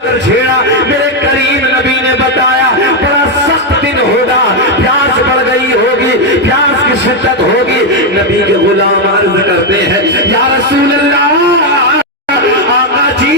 छेड़ा। मेरे करीम नबी ने बताया बड़ा सख्त दिन होगा, प्यास बढ़ गई होगी, प्यास की शिद्दत होगी। नबी के गुलाम अर्ज करते हैं, या रसूल अल्लाह, आका जी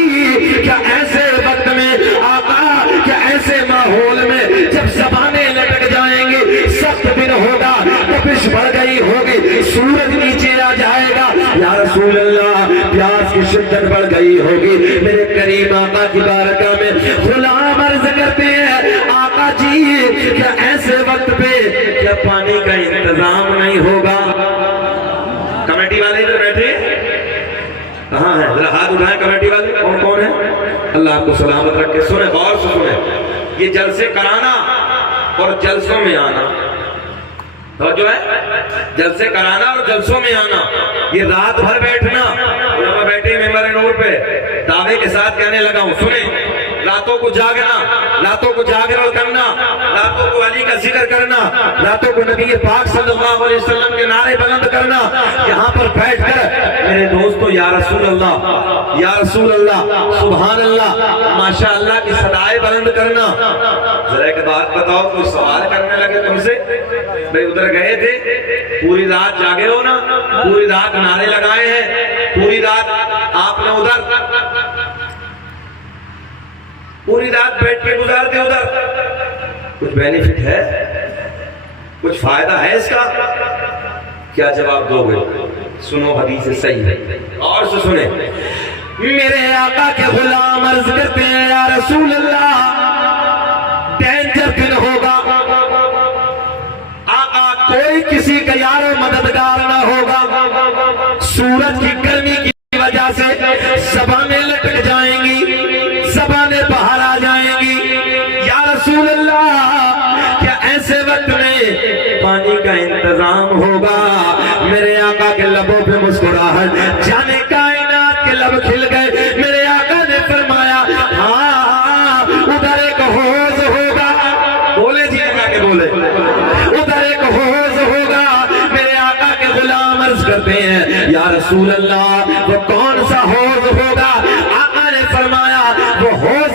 क्या ऐसे वक्त में, आका क्या ऐसे माहौल में जब ज़बानें लटक जाएंगी, सख्त दिन होगा, तपिश बढ़ गई होगी, सूरज नीचे आ जाएगा, या रसूल अल्लाह प्यास की शिद्दत बढ़ गई होगी। मेरे करीम आका की बारगाह में गुलाम अर्ज करते हैं, आका जी क्या ऐसे वक्त पे क्या पानी का इंतजाम नहीं होगा। कमेटी वाले इधर बैठे कहाँ है, जरा हाथ उठाएं कमेटी वाले, कौन कौन है। अल्लाह आपको सलामत रखे। सुने, गौर से सुने, ये जलसे कराना और जलसों में आना, तो जो है जलसे कराना और जलसों में आना, ये रात भर बैठना, बैठे मेंबर नूर पे दावे के साथ कहने लगा हूं, सुने, रातों को जागना, रातों को जागरण करना, रातों को अली का जिक्र करना, रातों को नबी पाक सल्लल्लाहु अलैहि वसल्लम के नारे बुलंद करना, यहाँ पर बैठकर मेरे दोस्तों या रसूल अल्लाह, या रसूल अल्लाह, सुभान अल्लाह, माशा अल्लाह की सदाएं बुलंद करना। जरा एक बात बताओ, कोई सवाल करने लगे तुमसे, भाई उधर गए थे, पूरी रात जागे हो ना, पूरी रात नारे लगाए हैं, पूरी रात आपने उधर पूरी रात बैठ के गुजार के, उधर कुछ बेनिफिट है, कुछ फायदा है इसका, क्या जवाब दोगे। सुनो, हदीस सही है और से सुने। मेरे आका के गुलाम अर्ज करते हैं, या रसूल अल्लाह डेंजर दिन होगा, आका कोई किसी का यारो मददगार ना होगा, सूरज की गर्मी की वजह से ज़बानें लटक जाएंगी, ज़बानें बाहर आ जाएंगी। या रसूल अल्लाह क्या ऐसे वक्त में पानी का इंतजाम होगा। मेरे आका के लबों पे मुस्कुराहट, जाने कायनात के लब खिल गए। मेरे आका ने फरमाया, हाँ उधर एक हौज होगा, बोले जी आका के बोले, उधर एक हौज होगा। मेरे आका के गुलाम अर्ज करते हैं, या रसूल अल्लाह वो कौन सा हौज होगा। आका ने फरमाया, वो हौज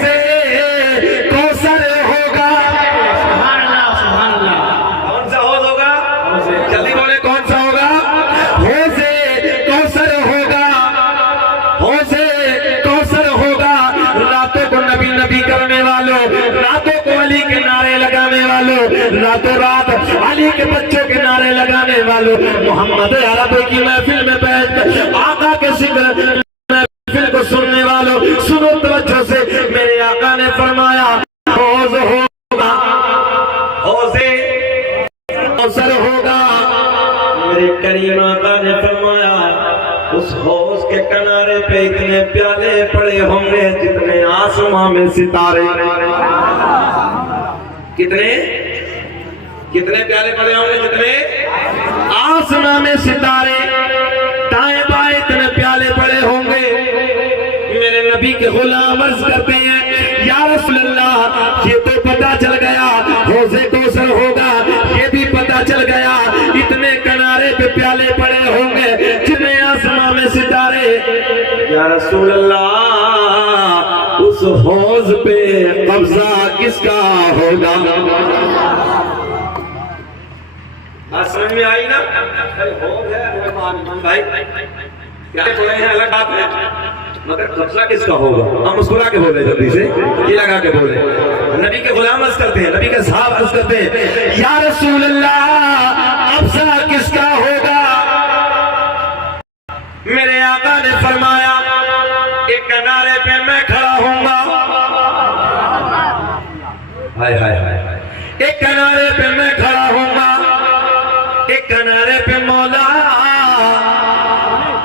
कौसर होगा। सुभान अल्लाह, सुभान अल्लाह। कौन सा हौज होगा, जल्दी बोले, कौन सा होगा। हौज कौसर होगा, हौज कौसर होगा। रातों को नबी नबी करने वालों, रातों को अली के नारे लगाने वालों, रातों रात अली के बच्चों के नारे लगाने वालों, मोहम्मद अरबी की महफिल में बैठ आका के जिक्र महफिल को सुनने वालों, सुनो तवज्जो से। मेरे आका ने फरमाया, हौज होगा, हौज़े कौसर होगा। मेरे करीम आका ने फरमाया, उस हौज के किनारे पे इतने प्याले पड़े होंगे जितने आसमां में सितारे। कितने कितने प्याले पड़े होंगे, जितने आसमां में सितारे। दाएं बाएं इतने प्याले पड़े होंगे। मेरे नबी के गुलाम अर्ज करते हैं, या रसूल अल्लाह ये तो पता चल गया हौज़े कौसर होगा, ये भी पता चल गया इतने किनारे पे प्याले पड़े होंगे जितने आसमां में सितारे। या रसूल अल्लाह उस हौज पे कब्जा किसका होगा। समझ में आई ना भाई, क्या बोले हैं अलग बात है, मगर कब्जा किसका होगा। हम मुस्कुरा के बोले, जल्दी से ये लगा के बोले। नबी के गुलाम अर्ज करते हैं, नबी के साहब अर्ज करते हैं, या रसूल अल्लाह कब्जा किसका होगा। मेरे आका ने फरमाया, एक किनारे पे मैं खड़ा हूंगा, हाय हाय हाय, एक किनारे पे मैं खड़ा हूंगा, एक किनारे पे मौला,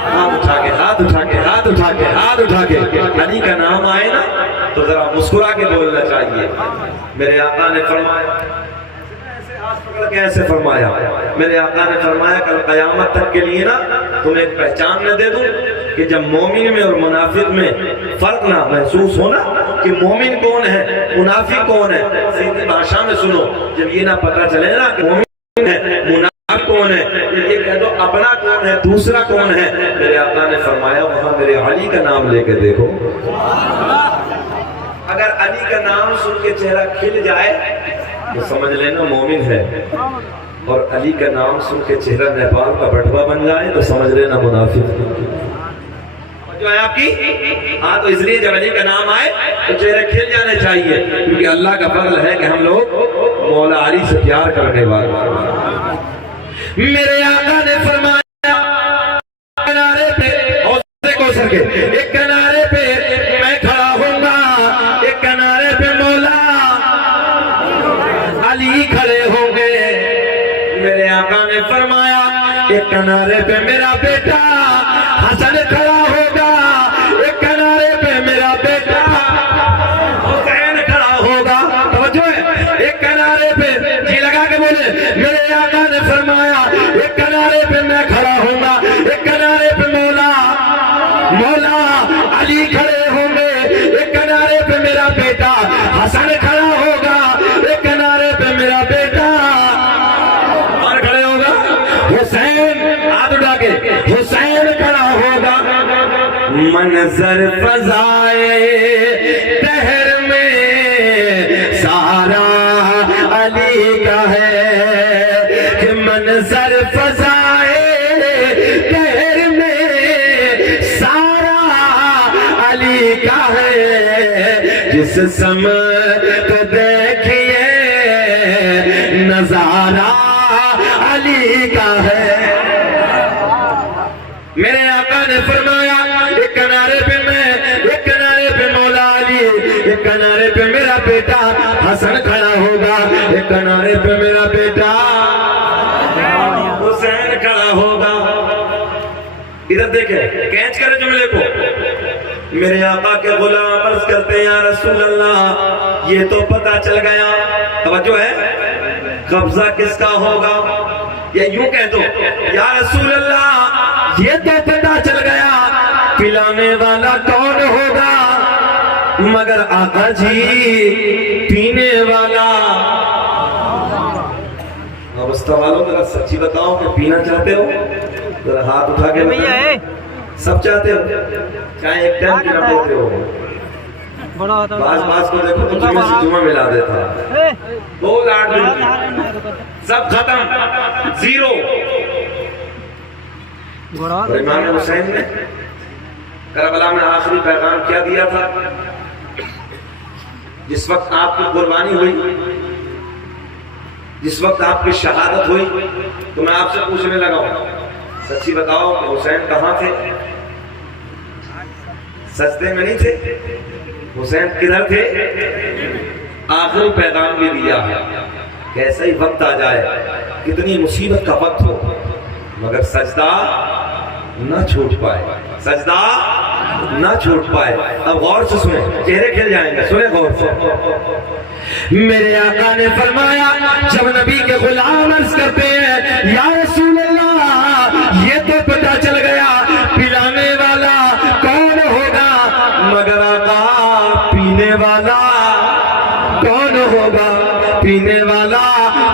हाथ उठा के हाथ उठा के हाथ उठा के हाथ उठा के अली का नाम आए ना तो जरा मुस्कुरा के बोलना चाहिए। मेरे आका ने फरमाया, ऐसे हाथ पकड़ के ऐसे फरमाया, मेरे आका ने फरमाया, कल कयामत तक के लिए ना तुम्हें एक पहचान न दे दूं कि जब मोमिन में और मुनाफिक में फर्क ना महसूस होना कि मोमिन कौन है, मुनाफिक कौन है, सीधी भाषा में सुनो, जब ये ना पता चले ना कि मोमिन है, मुनाफिक कौन है, ये कह दो अपना कौन है, दूसरा कौन है। मेरे आका ने फरमाया, वहां मेरे अली का नाम लेके देखो, अगर अली का नाम सुन के चेहरा खिल जाए तो समझ लेना मोमिन है, और अली का नाम सुन के चेहरा नेपाल का बटवा बन जाए तो समझ लेना मुनाफिक जो है आपकी। हाँ, तो इसलिए जब अली का नाम आए तो चेहरे खिल जाने चाहिए, क्योंकि अल्लाह का फजल है कि हम लोग मौला अली से प्यार करने वाले। मेरे आका ने फरमाया किनारे पे हौसले को सके, एक किनारे पे मैं खड़ा होऊंगा, एक किनारे पे मौला अली खड़े होंगे। मेरे आका ने फरमाया एक किनारे पे मेरा बेटा हसन खड़ा होगा, एक किनारे पे मेरा बेटा हुसैन खड़ा होगा। समझो, एक किनारे पे जी लगा के बोले, मेरे आका ने फरमाया एक किनारे पे मैं खड़ा होऊंगा, एक किनारे पे मौला अली खड़े होंगे, एक किनारे पे मेरा बेटा हसन खड़ा होगा, एक किनारे पे मेरा बेटा और खड़े होगा हुसैन, हाथ उठा के हुसैन खड़ा होगा। मंजर फजाए तहर में सारा अली का है, कि मंजर फजाए तहर में सारा अली का है। जिस समय तो देखिए नजारा अली का है। मेरे आका ने फरमाया एक किनारे पे मैं, एक किनारे पे मौला अली, एक किनारे पे मेरा बेटा हसन खड़ा होगा, एक किनारे पे मेरा बेटा हुसैन खड़ा होगा। इधर देखे, कैच करे जुमले को। मेरे आका के गुलाम अर्ज करते हैं या रसूल अल्लाह, ये तो पता चल गया, तवज्जो है, कब्जा किसका होगा, या यूं कह दो या रसूल अल्लाह ये तो पता चल गया पिलाने वाला कौन होगा, मगर आका जी पीने वाला। अवस्था वालों जरा सच्ची बताओ कि पीना चाहते हो, जरा हाथ उठा के बताओ। सब चाहते हो, चाहे एक टाइम पीना पीते हो। बास को देखो तो जुम्मे से जुम्मा मिला देता, 2 लाख सब खत्म, जीरो। इमाम हुसैन ने करबला में आखिरी पैगाम क्या दिया था? जिस वक्त आपकी कुर्बानी हुई, जिस वक्त आपकी शहादत हुई, तो मैं आपसे पूछने लगा हूं, सच्ची बताओ कि हुसैन कहां थे? सजदे में नहीं थे? हुसैन किधर थे? आखिरी पैगाम भी दिया, कैसा ही वक्त आ जाए, कितनी मुसीबत का वक्त हो, मगर सजदा न छूट पाए, सजदा न छूट पाए। अब गौर से सुने, चेहरे खिल जाएंगे, सुने गौर से। मेरे आका ने फरमाया, जब नबी के गुलाम अर्ज करते हैं या रसूल अल्लाह ये तो पता चल गया पिलाने वाला कौन होगा, मगर आका पीने वाला कौन होगा, पीने वाला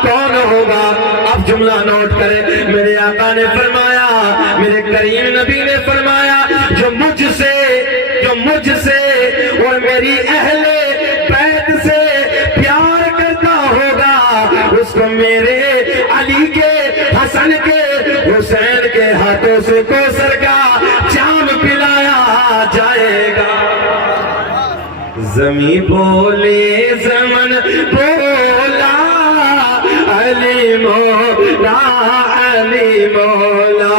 कौन होगा? अब जुमला नोट करें। मेरे आका ने फरमाया, मेरे करीम नबी ने फरमाया, जो मुझसे और मेरी अहले बैत से प्यार करता होगा, उसको मेरे अली के, हसन के, हुसैन के हाथों से कौसर का जाम पिलाया जाएगा। जमी बोले ज़मन बोला अली मौला, अली मौला,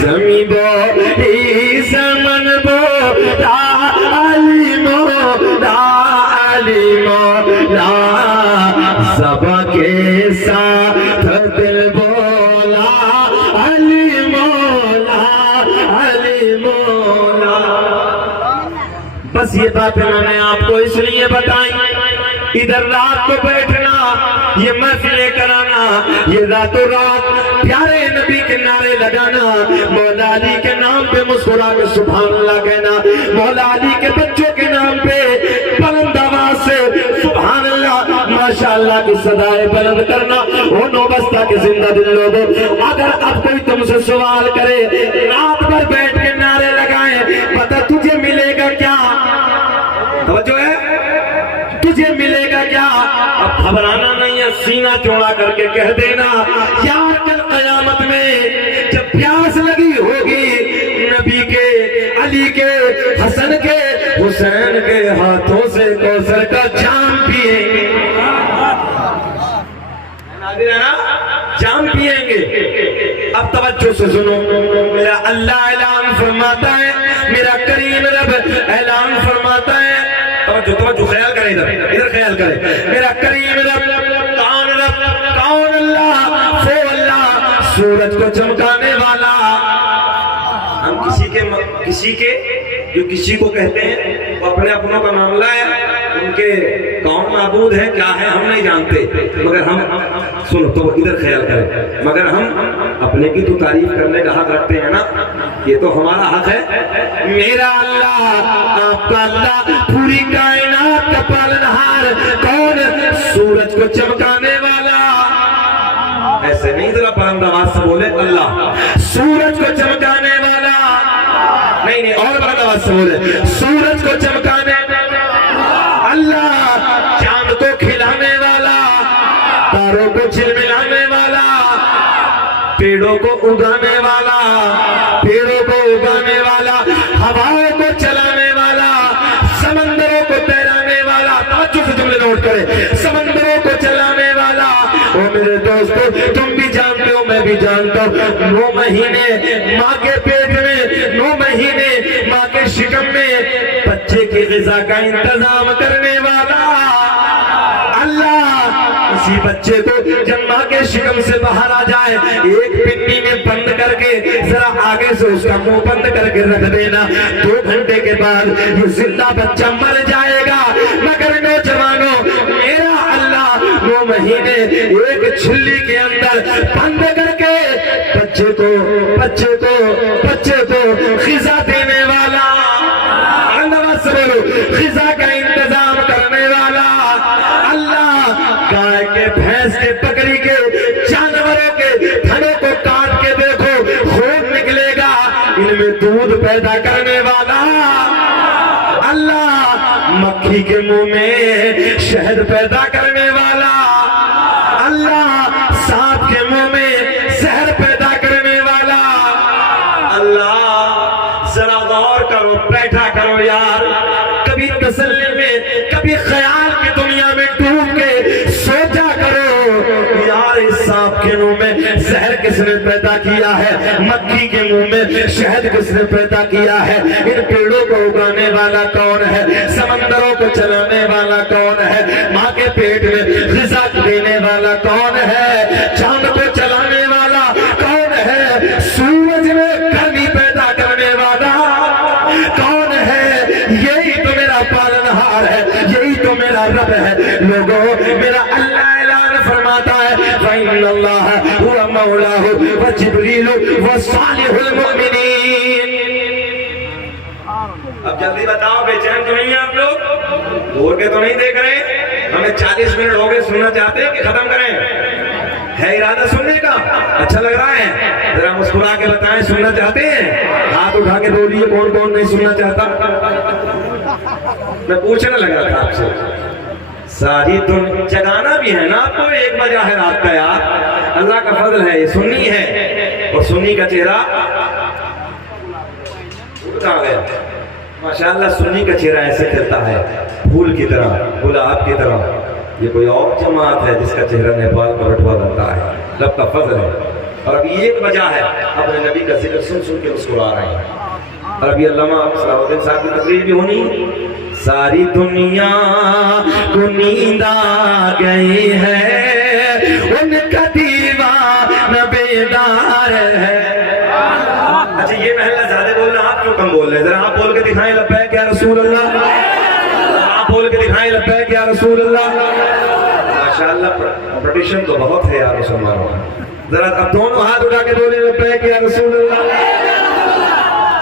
जमी बोली ज़मन बोला अली मौला, अली मौला, ज़बा के साथ दिल बोला अली मौला, अली मौला। बस ये बातें मैंने आपको इसलिए बताई, इधर रात को बैठना, ये महफिलें कराना, ये रातों रात प्यारे नबी के नारे लगाना, मौला अली के नाम पे मुस्कुरा के सुभान अल्लाह कहना, मौला अली के बच्चों के नाम पे बुलंद आवाज से सुभान अल्लाह माशाअल्लाह की सदाएं बुलंद करना। वो नौबस्ता के जिंदा दिल लोगों, अगर अब कोई तुमसे सवाल करे, रात भर बैठ के नारे लगाए, पता तुझे मिलेगा क्या? तवज्जो है? तुझे मिलेगा क्या? अब घबराना नहीं है, सीना चौड़ा करके कह देना, यार कल कयामत में जब प्यास लगी होगी, नबी के, अली के, हसन के, हुसैन के हाथों से कौसर का जाम पिएंगे, जाम पिएंगे। अब तवज्जो से सुनो, मेरा अल्लाह ऐलान फरमाता है, मेरा करीम रब ऐलान फरमाता है, तवज्जो ख्याल करें, इधर ख्याल करें, मेरा करीम रब कौन अल्लाह, वो अल्लाह सूरज को चमकाने वाला। हम किसी के जो किसी को कहते हैं वो अपने अपनों का मामला है, उनके कौन माबूद है क्या है हम नहीं जानते, मगर हम सुनो तो इधर ख्याल करें, मगर हम अपने की तो तारीफ करने का हक रखते हैं ना, ये तो हमारा हक है। मेरा अल्लाह, आपका अल्लाह, पूरी कायनात का पालनहार, कौन? सूरज को चमकाने वाला। ऐसे नहीं, जरा बुलंद आवाज से बोले, अल्लाह सूरज को चमकाने वाला। नहीं, और बुलंद आवाज से बोले, सूरज को चमकाने अल्लाह, चांद को खिलाने वाला, तारों को झिलमिलाने वाला, पेड़ों को उगाने वाला, हवाओं को चलाने वाला, समंदरों को तैराने वाला, ताज्जुब से जुमले नोट करें, समंदरों को चलाने वाला। ओ मेरे दोस्तों, तुम भी जानते हो, मैं भी जानता हूँ, 9 महीने माँ के पेट में, 9 महीने माँ के शिकम में बच्चे की ग़िज़ा का इंतजाम करने वाला अल्लाह, इसी बच्चे को जब माँ के शिकम से बाहर आ जाए, एक पिन्नी में बंद करके जरा आगे से उसका मुंह बंद करके रख देना, 2 घंटे के बाद ये जिंदा बच्चा मर जाएगा। मगर नौजवानों, मेरा अल्लाह 9 महीने एक छिल्ली के अंदर बंद करके बच्चे को ग़िज़ा देने वाला, ग़िज़ा का इंतजाम करने वाला अल्लाह, गाय के, भैंस के, बकरी के, जानवरों के थनों को काट के देखो, खून निकलेगा, इनमें दूध पैदा करने वाला अल्लाह, मक्खी के मुंह में शहद पैदा करने वाला अल्लाह, सांप के मुंह में जहर पैदा करने वाला अल्लाह। जरा गौर करो, बैठा करो यार, कभी तसल्ली में, कभी ख्याल की दुनिया में डूब के सोचा करो यार, इस सांप के मुंह में जहर किसने पैदा किया है, मक्खी के मुंह में शहद किसने पैदा किया है, इन पेड़ों को उगाने वाला कौन है, समंदरों को चलाने वाला कौन है, माँ के पेट में ग़िज़ा देने वाला कौन है, चांद को चलाने वाला कौन है, सूरज में गर्मी पैदा करने वाला कौन है? यही तो मेरा पालनहार है, यही तो मेरा रब है। लोगों, मेरा अल्लाह ऐलान फरमाता है, फ़इन्नल्लाह हुवा मौलाहु व जिब्रील व सालिहुल मुमिनीन। अब जल्दी बताओ, बेचैन तो नहीं है आप लोग? बोल के तो नहीं देख रहे? हमें 40 मिनट हो गए, सुनना चाहते हैं कि खत्म करें? है इरादा सुनने का? अच्छा लग रहा है? जरा मुस्कुरा के बताएं, सुनना चाहते हैं? हाथ उठा के बोलिए, कौन कौन नहीं सुनना चाहता? मैं पूछने लग रहा था आपसे, सारी दुनिया जगाना भी है ना आपको, 1 बजा है रात का यार, अल्लाह का फजल है, ये सुन्नी है, और सुन्नी का चेहरा उठा गया, माशाअल्लाह, सुन्नी का चेहरा ऐसे खिलता है, फूल की तरह, गुलाब की तरह। ये कोई और जमात है जिसका चेहरा नेपाल का बटवा बनता है, रब का फजल है। और अभी 1 बजा है, अपने नबी का जिक्र सुन सुन के मुस्कुरा रहे हैं। और अभी अल्लामा सलाहुद्दीन साहब की तकरीर भी होनी। सारी दुनिया को नींद आ गई है, उनका दीवाना बेदार है। अच्छा, ये महल्ला ज्यादा बोल रहे, आप क्यों कम बोल रहे हैं? जरा आप बोल के दिखाएं, लब्बैक या रसूल अल्लाह, आप बोल के दिखाएं, लब्बैक या रसूल अल्लाह। माशाअल्लाह, कंपटीशन तो बहुत है यार मुसलमानों का। जरा अब दोनों हाथ उठा के बोले, लब्बैक या रसूल अल्लाह।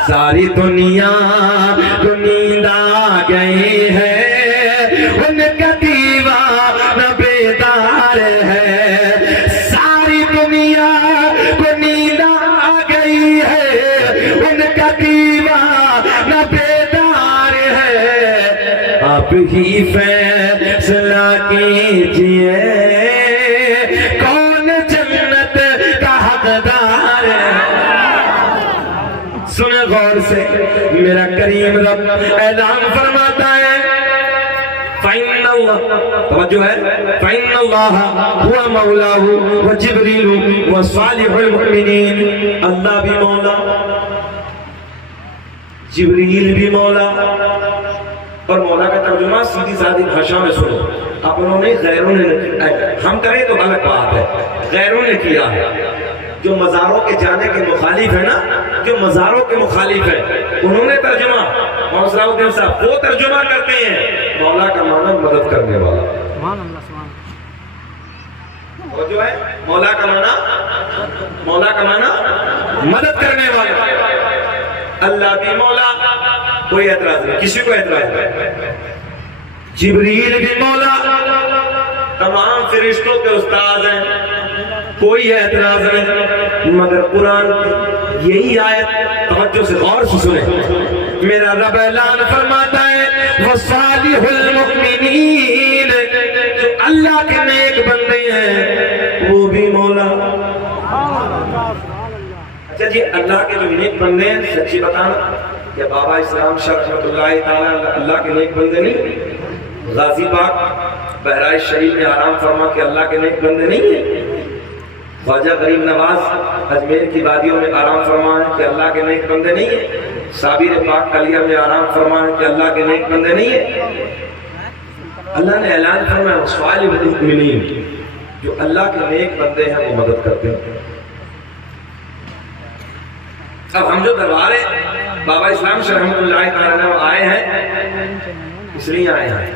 सारी दुनिया को नींद आ गई है, उनका दीवाना बेदार है। सारी दुनिया को नींद आ गई है, उनका दीवाना बेदार है। आप ही फैसला कीजिए, कौन जन्नत का हकदार है। सुने गौर से, मेरा करीम रब ऐलान फरमाता है, तवज्जो है, फ़इन्नल्लाह हुवा मौलाहु व जिब्रील व सालिहुल मुमिनीन। अल्लाह भी मौला, जिब्रील भी मौला। और मौला का तर्जुमा सीधी सादी भाषा में सुनो, अपनों ने गैरों ने, हम करें तो गलत बात है, गैरों ने किया है। जो मज़ारों के जाने के मुखालिफ है ना, जो मज़ारों के मुखालिफ है, उन्होंने तर्जुमा, मौलाना साहब वो तर्जुमा करते हैं, मौला का माना मदद करने वाला। वो जो है मौला का माना, मौला का माना मदद करने वाला। अल्लाह भी मौला, कोई एतराज नहीं, किसी को एतराज नहीं। जिब्रील भी मौला, तमाम फरिश्तों के उस्ताद हैं, कोई एतराज नहीं। मगर कुरान की यही आयत तवज्जो से गौर से सुने, मेरा रब ऐलान फरमाता है, वसालिहुल मुमिनीन, जो अल्लाह के नेक बंदे हैं वो भी मौला। अच्छा जी, अल्लाह के जो नेक बंदे हैं, सच्ची बताना, या बाबा इस्लाम शाह रहमतुल्लाह ताला अल्लाह के नेक बंदे नहीं? गाजी पाक बहराइच शरीफ में आराम फरमा के अल्लाह के नेक बंदे नहीं है? ख्वाजा गरीब नवाज अजमेर की वादियों में आराम फरमा है कि अल्लाह के नेक बंदे नहीं है? साबिर पाक कलिया में आराम फरमा है कि अल्लाह के नेक बंदे नहीं है? अल्लाह ने ऐलान फरमाया, सालिहुल मुमिनीन, जो अल्लाह के नेक बंदे हैं वो मदद करते हैं। अब हम जो दरबार बाबा इस्लाम शाह रहमतुल्लाह ताला आए हैं, इसलिए आए हैं,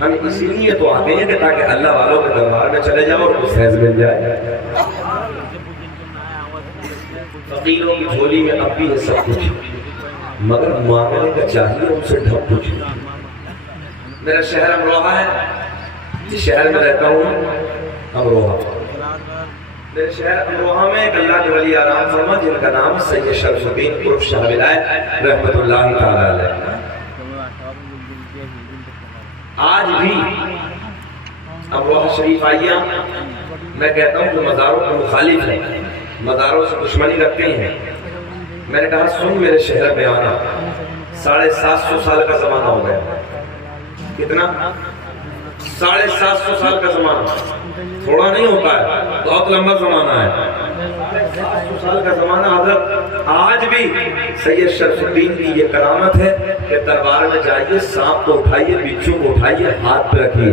हम इसीलिए तो आते हैं कि ताकि अल्लाह वालों के दरबार में चले जाओ और कुछ फैज़ मिल जाए। फकीरों की झोली में अब भी है सब कुछ, मगर मांगने का चाहिए उनसे ढक कुछ। मेरा शहर अमरोहा है, जिस शहर में रहता हूँ अमरोहा, मेरे शहर अमरोहा में एक अल्लाह के वली आराम फरमा जिनका नाम सैयद शरफुद्दीन उर्फ शाह विलायत रहमतुल्लाह ताला अलैह। आज भी अमरोहा शरीफ आइया, मैं कहता हूँ कि मज़ारों के मुखालिफ हैं, मज़ारों से दुश्मनी रखते हैं। मैंने कहा सुन मेरे शहर में आना, 750 साल का जमाना हो गया। कितना? 750 साल का जमाना, थोड़ा नहीं होता है, बहुत लंबा जमाना है। 750 साल का जमाना। हज़रत आज भी सैयद शरफुद्दीन की ये करामत है कि दरबार में जाइए, सांप को उठाइए, बिच्छू को उठाइए, हाथ पे रखिए।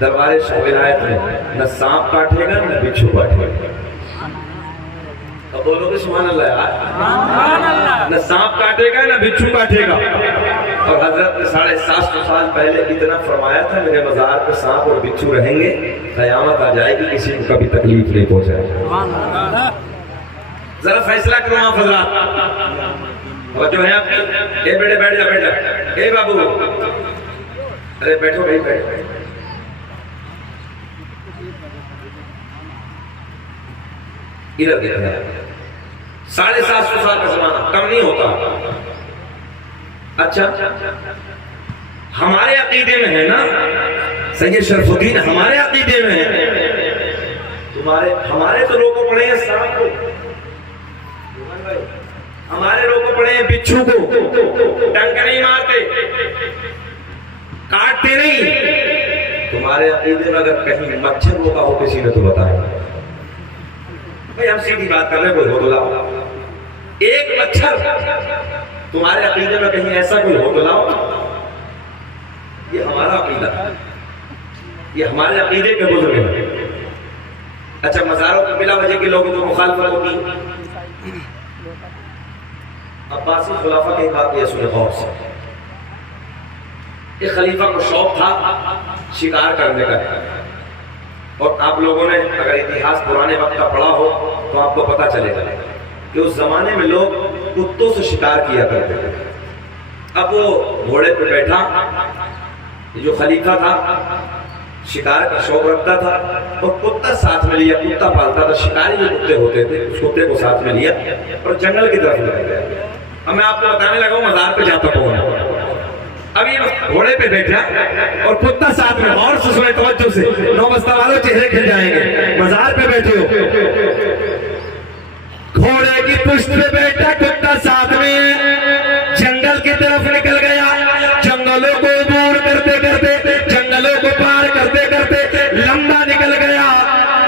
दरबार शाह विलायत में न सांप काटेगा न बिच्छू काटेगा। अब बोलोगे सुभान अल्लाह यार, न सांप काटेगा न बिच्छू काटेगा। और हजरत ने 750 साल पहले इतना फरमाया था, मेरे मज़ार पे सांप और बिच्छू रहेंगे, क़यामत आ जाएगी, किसी को कभी तकलीफ नहीं पहुंचाएगी। जरा फैसला करो आप हजरात, और जो है आपके, ए बेटे बैठ जा, बैठ जा, ए बाबू, अरे बैठो भाई, बैठो। इधर देखना, 750 साल का जमाना कम नहीं होता। अच्छा, हमारे अकीदे में है ना सैयद शरफुद्दीन, हमारे अकीदे में है। तुम्हारे हमारे तो लोगों पड़े हैं सांप को, हमारे लोगों पड़े हैं बिच्छू को, डंक नहीं मारते, काटते नहीं। तुम्हारे अकीदे में अगर कहीं मच्छर रोका हो किसी ने तो बताया भाई, हम सीधी बात कर रहे हैं, कोई हो तो लाओ। एक मच्छर तुम्हारे अकीदे में कहीं ऐसा कोई हो तो लाओ। ये हमारा अकीदा, ये हमारे अकीदे के बुजुर्ग हैं। अच्छा, मज़ारों के बिला वजह के लोगों को मुखालफत होगी। अब्बासी खुलाफा की बात यह सुने गौर से, एक खलीफा को शौक था शिकार करने का, और आप लोगों ने अगर इतिहास पुराने वक्त का पढ़ा हो तो आपको पता चलेगा कि उस जमाने में लोग कुत्तों से शिकार किया करते थे। अब वो घोड़े पे बैठा, जो खलीफा था शिकार का शौक रखता था, और कुत्ता साथ में लिया, कुत्ता पालता था, शिकारी जो कुत्ते होते थे उस कुत्ते को साथ में लिया और जंगल की तरफ ले गया। अब मैं आपको बताने लगा हूँ मज़ार पे जाता कौन है। अभी घोड़े पे बैठा और कुत्ता साथ में, और सुने तवज्जो से, 9 बस्ता वालों चेहरे खिल जाएंगे। मजार पे बैठे हो, घोड़े की पुष्ट पे बैठा, कुत्ता साथ में, जंगल की तरफ निकल गया। जंगलों को दूर करते करते, जंगलों को पार करते करते लंबा निकल गया,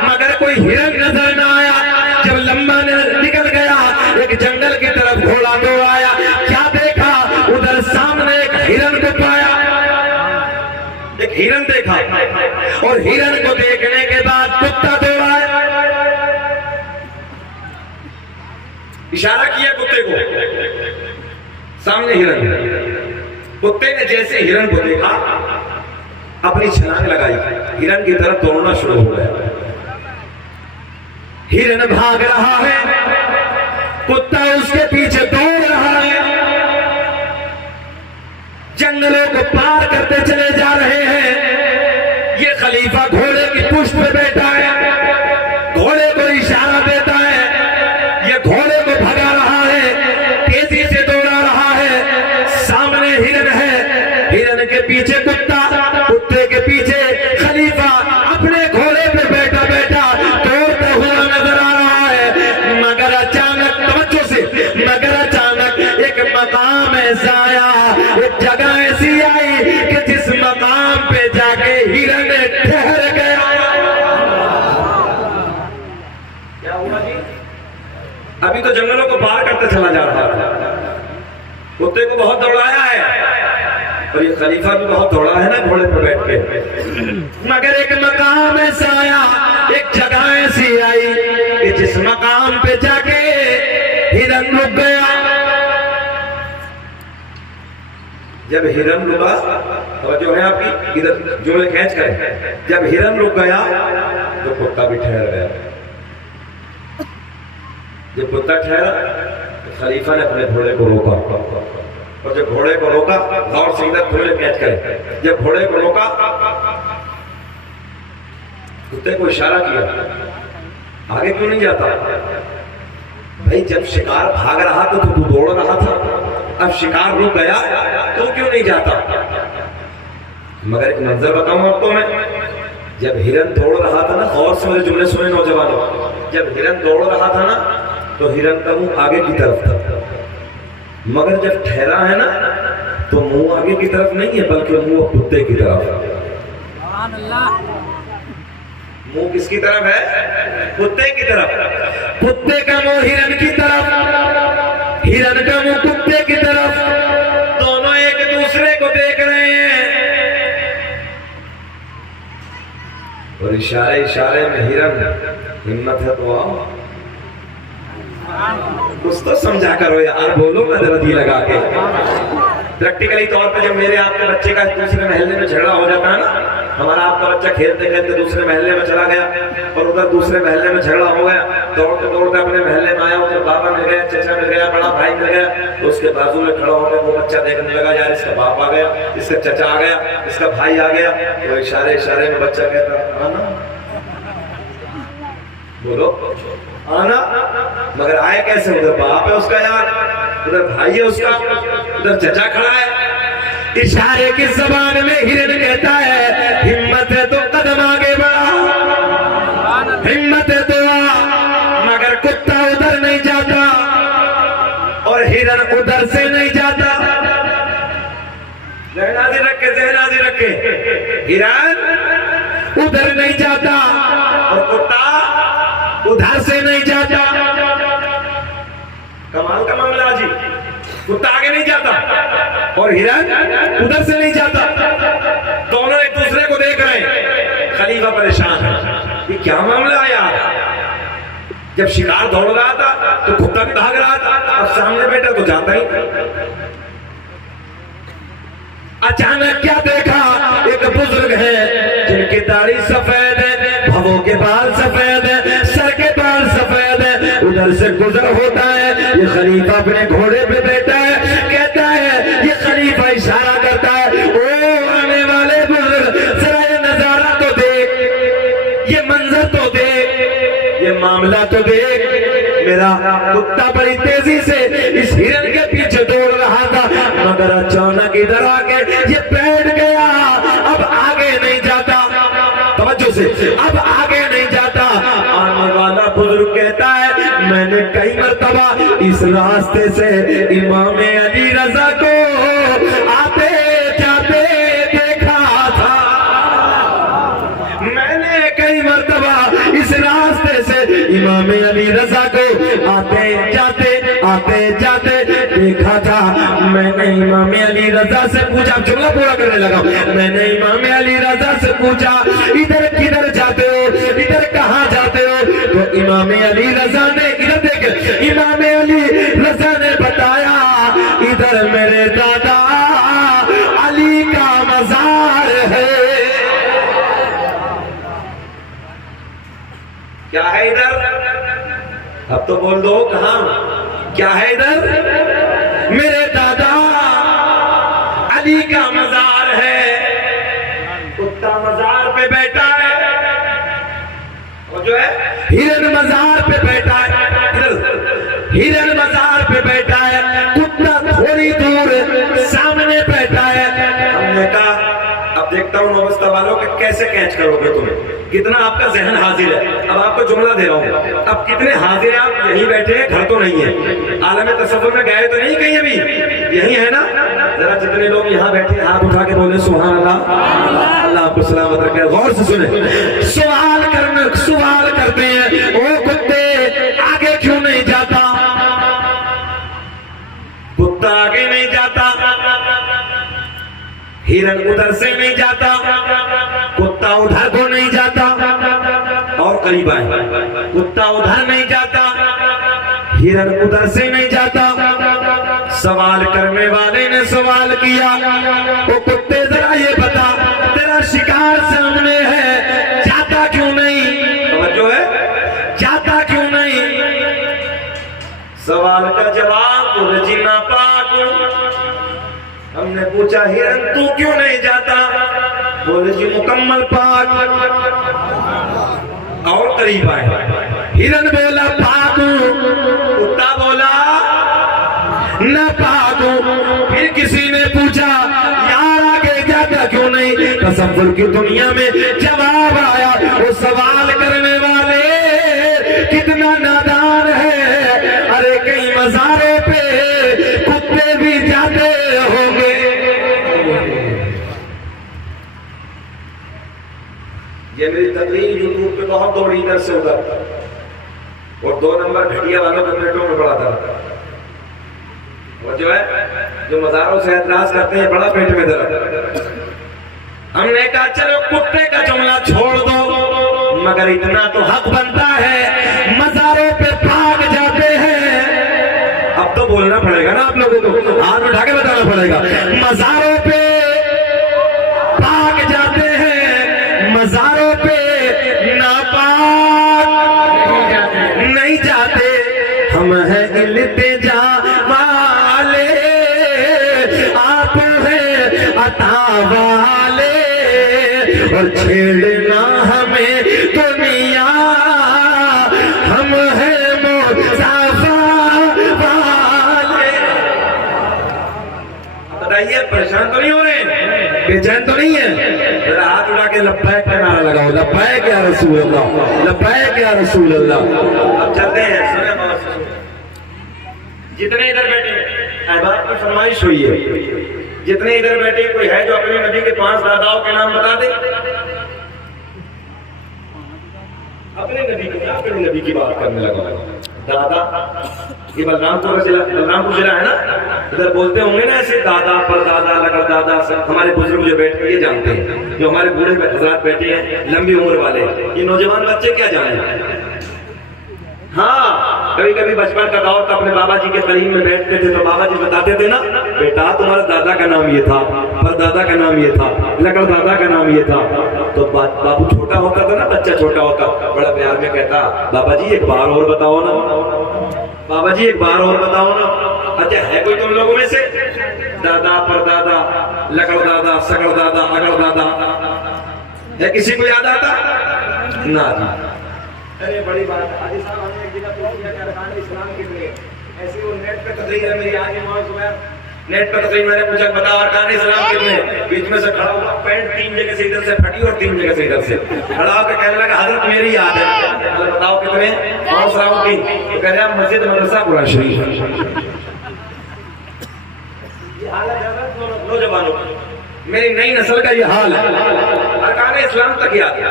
मगर कोई हिरन नजर न आया। जब लंबा निकल गया, एक जंगल की तरफ घोड़ा दौड़ आया। क्या देखा? उधर सामने एक हिरन को पाया, एक हिरन देखा, और हिरन को देखने के बाद कुत्ता दौड़ा। इशारा किया कुत्ते को, सामने हिरन। कुत्ते ने जैसे हिरन को देखा, अपनी छलांग लगाई, हिरन की तरफ दौड़ना शुरू हो गया। हिरन भाग रहा है, कुत्ता उसके पीछे दौड़ रहा है। जंगलों को पार करते चले जा रहे हैं। ये खलीफा घोड़े की पुष्ट पे बैठा है, घोड़े को इशारा देता है, ये घोड़े को भगा रहा है, तेजी से दौड़ा रहा है। सामने हिरन है, हिरन के पीछे कुत्ता, कुत्ते के पीछे खलीफा अपने घोड़े पे बैठा बैठा दौड़ता हुआ नजर आ रहा है। मगर अचानक, तवज्जो से, मगर अचानक एक मकाम ऐसा आया, एक जगह ऐसी आई कि जिस मकाम पे जाके हिरन ठहर गया। क्या हुआ जी? अभी तो जंगलों को पार करते चला जा रहा था, कुत्ते को बहुत दौड़ाया है, और ये खलीफा भी बहुत दौड़ा है ना घोड़े पर बैठ के। मगर एक मकाम ऐसा आया, एक जगह ऐसी आई कि जिस मकाम पे जाके हिरन रुक गया। जब हिरन रुका, तो जो है आपकी इधर जुमले कैच करें, जब हिरन रुक गया तो कुत्ता भी ठहर गया। जब कुत्ता ठहरा तो खलीफा ने अपने घोड़े को रोका, और जब घोड़े को रोका, गौर से इधर जुमले कैच करें, जब घोड़े को रोका, कुत्ते को इशारा किया, आगे क्यों नहीं जाता? भाई जब शिकार भाग रहा था तो तू दौड़ रहा था, अब शिकार रुक गया तो क्यों नहीं जाता? मगर एक मंजर बताऊं आपको मैं, जब हिरन दौड़ रहा था ना, और से मेरे जुमले सुने नौजवानों, जब हिरन दौड़ रहा था ना तो हिरन का मुंह आगे की तरफ था, मगर जब ठहरा है ना तो मुंह आगे की तरफ नहीं है, बल्कि मुंह कुत्ते की तरफ। मुंह किसकी तरफ है? कुत्ते की तरफ। कुत्ते का मुंह हिरन की तरफ, हिरन का मुंह कुत्ते की तरफ, दोनों एक दूसरे को देख रहे हैं। और इशारे इशारे में हिरन, हिम्मत है तो आओ, कुछ तो समझा करो यार, बोलो ना जरा दिल लगा के। प्रैक्टिकली तौर पे जब मेरे आपके बच्चे का दूसरे महल्ले में झगड़ा हो जाता है ना, हमारा आपका बच्चा खेलते खेलते दूसरे महल्ले में चला गया, और उधर दूसरे महल्ले में झगड़ा हो गया, दौड़ते दौड़ते अपने महल्ले में आया, उधर बाबा मिल गया, चाचा मिल गया, बड़ा भाई मिल गया, तो उसके बाजू में खड़ा होकर वो बच्चा देखने लगा, यार इसका बाप आ गया, इसका चाचा आ गया, इसका भाई आ गया, तो इशारे इशारे में बच्चा कहता आना, बोलो आना, मगर आए कैसे? उधर बाप है उसका यार, उधर भाई है उसका, उधर चचा खड़ा है। इशारे की जबान में हिरन कहता है, हिम्मत है तो कदम आगे बढ़ा, हिम्मत है तो आ, मगर कुत्ता उधर नहीं जाता और हिरन उधर से नहीं जाता। जहनाजी रखे, जहनाजी रखे, हिरन उधर नहीं जाता और कुत्ता उधर से नहीं जाता। कमाल का मामला जी, कुत्ता आगे नहीं जाता और हिरन उधर से नहीं जाता, दोनों एक दूसरे को देख रहे हैं। खलीफा परेशान है, ये क्या मामला है यार? जब शिकार दौड़ रहा था तो कुत्ता भी भाग रहा था, अब सामने बैठा तो जाता ही। अचानक क्या देखा? एक बुजुर्ग है जिनकी दाढ़ी सफेद है, भवों के बाल सफेद है, सर के बाल सफेद है, उधर से गुजर होता है। ये खलीफा अपने घोड़े पे बैठा है, कहता है, ये खलीफा इशारा करता है, ओ आने वाले बुजुर्ग, जरा ये नजारा तो देख, ये मंजर तो देख, ये मामला तो देख। मेरा कुत्ता बड़ी तेजी से इस हिरन के पीछे दौड़ रहा था, मगर अचानक इधर आके ये बैठ गया। अब आगे नहीं जाता, तवज्जो से, अब आगे नहीं जाता। आने वाला बुजुर्ग कहता है मैंने कई मरतबा इस रास्ते से इमाम अली रजा को आते जाते देखा था। मैंने कई मरतबा इस रास्ते से इमाम अली रजा को आते जाते देखा था। मैंने इमाम अली रजा से पूछा, जुमला पूरा करने लगा, मैंने इमाम अली रजा से पूछा इधर किधर जाते हो, इधर कहाँ जाते हो? तो इमाम अली रजा ने, इधर देख, इमाम अली रजा ने बताया इधर मेरे दादा अली का मजार है। क्या है इधर? अब तो बोल दो, कहाँ क्या है इधर? मेरे दादा अली का मजार है। कुत्ता मजार पे बैठा है और जो है हिरन मजार पे बैठा है। इधर हिरन मजार पे बैठा है, कुत्ता थोड़ी दूर सामने बैठा है। हमने कहा अब देखता हूँ अवस्था वालों के कैसे कैच करोगे तुम्हें, कितना आपका जहन हाजिर है। अब आपको जुमला दे रहा हूँ, अब कितने हाजिर है आप? यहीं बैठे हैं, घर तो नहीं है, आलम तसव्वुर में गए तो नहीं कहीं, अभी यही है ना? जरा जितने लोग यहाँ बैठे हाथ उठा के बोले सुभान अल्लाह, अल्लाह आपको सलामत रखे। गौर से सुने, सवाल करते हैं, ओ कुत्ते आगे क्यों नहीं जाता? कुत्ता आगे नहीं जाता, हिरन उधर से नहीं जाता, कुत्ता उधर को नहीं जाता, और करीब आए, कुत्ता उधर नहीं जाता, हिरन उधर से नहीं जाता। सवाल करने वाले ने सवाल किया, वो कुत्ते जरा ये बता, तेरा शिकार सामने है, जाता क्यों नहीं? जो है जाता क्यों नहीं? सवाल का जवाब जीना पाक। हमने पूछा हिरन तू क्यों नहीं जाता? बोले जी मुकम्मल पाक। और करीब आए, हिरन बोला पाक, कुत्ता बोला न पाक। फिर किसी ने पूछा यार आगे जाता क्यों नहीं? तसव्वुर की दुनिया में जवाब आया, वो सवाल करने वाले कितना नादान है। अरे कई मज़ारों पे कुत्ते भी जाते होंगे। ये मेरी तकरीर यूट्यूब पे बहुत दौड़ी इधर से उधर, और 2 नंबर घटिया वालों के प्लेटों में पड़ा था। और जो है जो मज़ारों से एतराज करते हैं बड़ा पेट में दर्द। हमने कहा चलो कुत्ते का जुमला छोड़ दो, मगर इतना तो हक बनता है, मज़ारों पे भाग जाते हैं। अब तो बोलना पड़ेगा ना आप लोगों को, हाथ उठा के बताना पड़ेगा। मज़ारों पे भाग जाते हैं, मज़ारों पे नापाक नहीं जाते। हम हैं इल्तिजा वाले, आप हैं अता वाले, और छेड़ना हमें दुनिया, हम हैं मुसाफा वाले। बताइए परेशान तो नहीं हो रहे, बेचैन तो नहीं है? जरा हाथ उठा के लब्बैक का नारा लगाओ, लब्बैक या रसूल अल्लाह, लब्बैक या रसूल अल्लाह। अब चलते हैं, सुने जितने इधर बैठे अहबाब की फरमाइश हुई है, जितने इधर बैठे कोई है जो अपने नबी के 5 दादाओं के नाम बता दे? अपने नबी के, अपने नबी की बात करने लगा। दादा, ये बलरामपुर जिला है ना, इधर बोलते होंगे ना ऐसे दादा परदादा लगड़ दादा। हमारे बुजुर्ग जो बैठे ये जानते हैं, जो हमारे बूढ़े हजरात बैठे हैं लंबी उम्र वाले, ये नौजवान बच्चे क्या जाने। हाँ, कभी कभी बचपन का दौर था, अपने बाबा जी के करीब में बैठते थे तो बाबा जी बताते थे ना, बेटा तुम्हारा दादा का नाम ये था, परदादा का नाम ये था, लकड़ दादा का नाम ये था। तो बाबू छोटा होता था ना, बच्चा छोटा होता, बड़ा प्यार में कहता बाबा जी एक बार और बताओ ना, बाबा जी एक बार और बताओ ना। अच्छा है कोई तुम लोगों में से दादा परदादा लकड़ दादा सकड़ दादा अगड़ दादा है? किसी को याद आता ना? अरे बड़ी बात है। हाजी साहब हमने एक जगह पूछ लिया कि अरकान इस्लाम कितने हैं, ऐसे वो नेट पे तकरीर है मेरी आज मौज हुआ, नेट पर तकरीर मैंने पूछा बताओ अरकान इस्लाम कितने हैं, बीच में से खड़ा हुआ, पैंट 3 जगह से इधर से फटी और 3 जगह से इधर से खड़ा होकर कहने लगा हजरत मेरी याद है, मतलब बताओ कितने, 3 तो कह रहा मस्जिद मदरसा कुरान शरीफ। ये हालत है नौजवानों की, मेरी नई नस्ल का ये हाल है। अरकान इस्लाम तक याद है,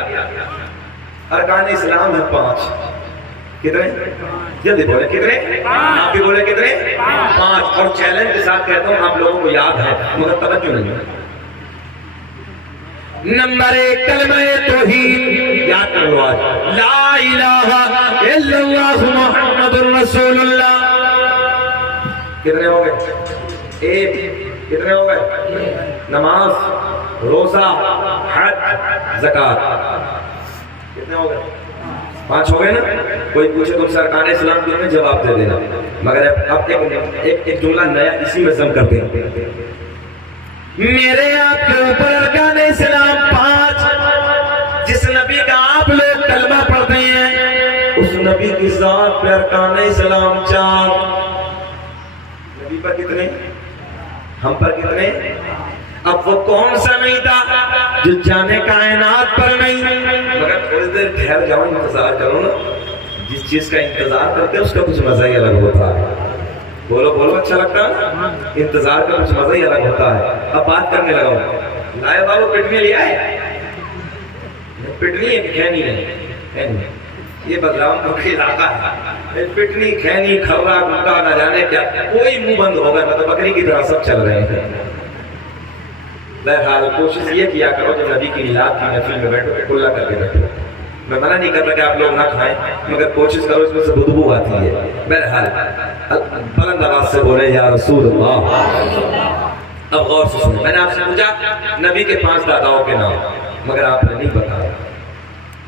अरकान इस्लाम है 5, कितने जल्दी बोले कितने, आप भी बोले कितने, 5। और चैलेंज के साथ कहता हूँ आप लोगों को याद है मगर तवज्जो नहीं है। नंबर 1 कलमा तौहीद याद कर लो आज, ला इलाहा इल्लल्लाह मुहम्मदुर रसूलुल्लाह। कितने हो गए, 1। कितने हो गए, नमाज, रोजा, हज, ज़कात, कितने हो गए, 5 हो गए ना। कोई पूछे तुमसे अरकान इस्लाम कितने, जवाब दे देना। मगर अब एक जुमला नया इसी में जम करते हैं, मेरे आपके ऊपर अरकान इस्लाम 5। जिस नबी का आप लोग कलमा पढ़ते हैं उस नबी की जात पे अरकान इस्लाम 4। नबी पर कितने, हम पर कितने। अब वो कौन सा नहीं था जो जाने कायनात पर नहीं, मगर थोड़ी देर ठहर जाओ, इंतजार करो ना। जिस चीज का इंतजार करते हैं उसका कुछ मजा ही अलग होता है। बोलो बोलो, अच्छा लगता है ना, इंतजार का कुछ मजा ही अलग होता है। अब बात करने लगा, लाए बाबू पिटनी लिया है, पिटनी है खैनी है, ये बदलाव का इलाका है, पिटनी खैनी खर्रा गुंडा न जाने क्या, कोई मुंह बंद होगा, मतलब बकरी की तरह सब चल रहे हैं। बहरहाल कोशिश ये किया करो जब नबी की मिलाद की महफिल में बैठो तो खुला करके बैठो। मैं मना नहीं करता कि आप लोग ना खाएं, मगर कोशिश करो, इसमें से बदबू आती है। बहरहाल बुलंद आवाज से बोले या रसूल अल्लाह। अब गौर से सुनो, मैंने आपसे पूछा नबी के 5 दादाओं के नाम, मगर आपने नहीं बताया।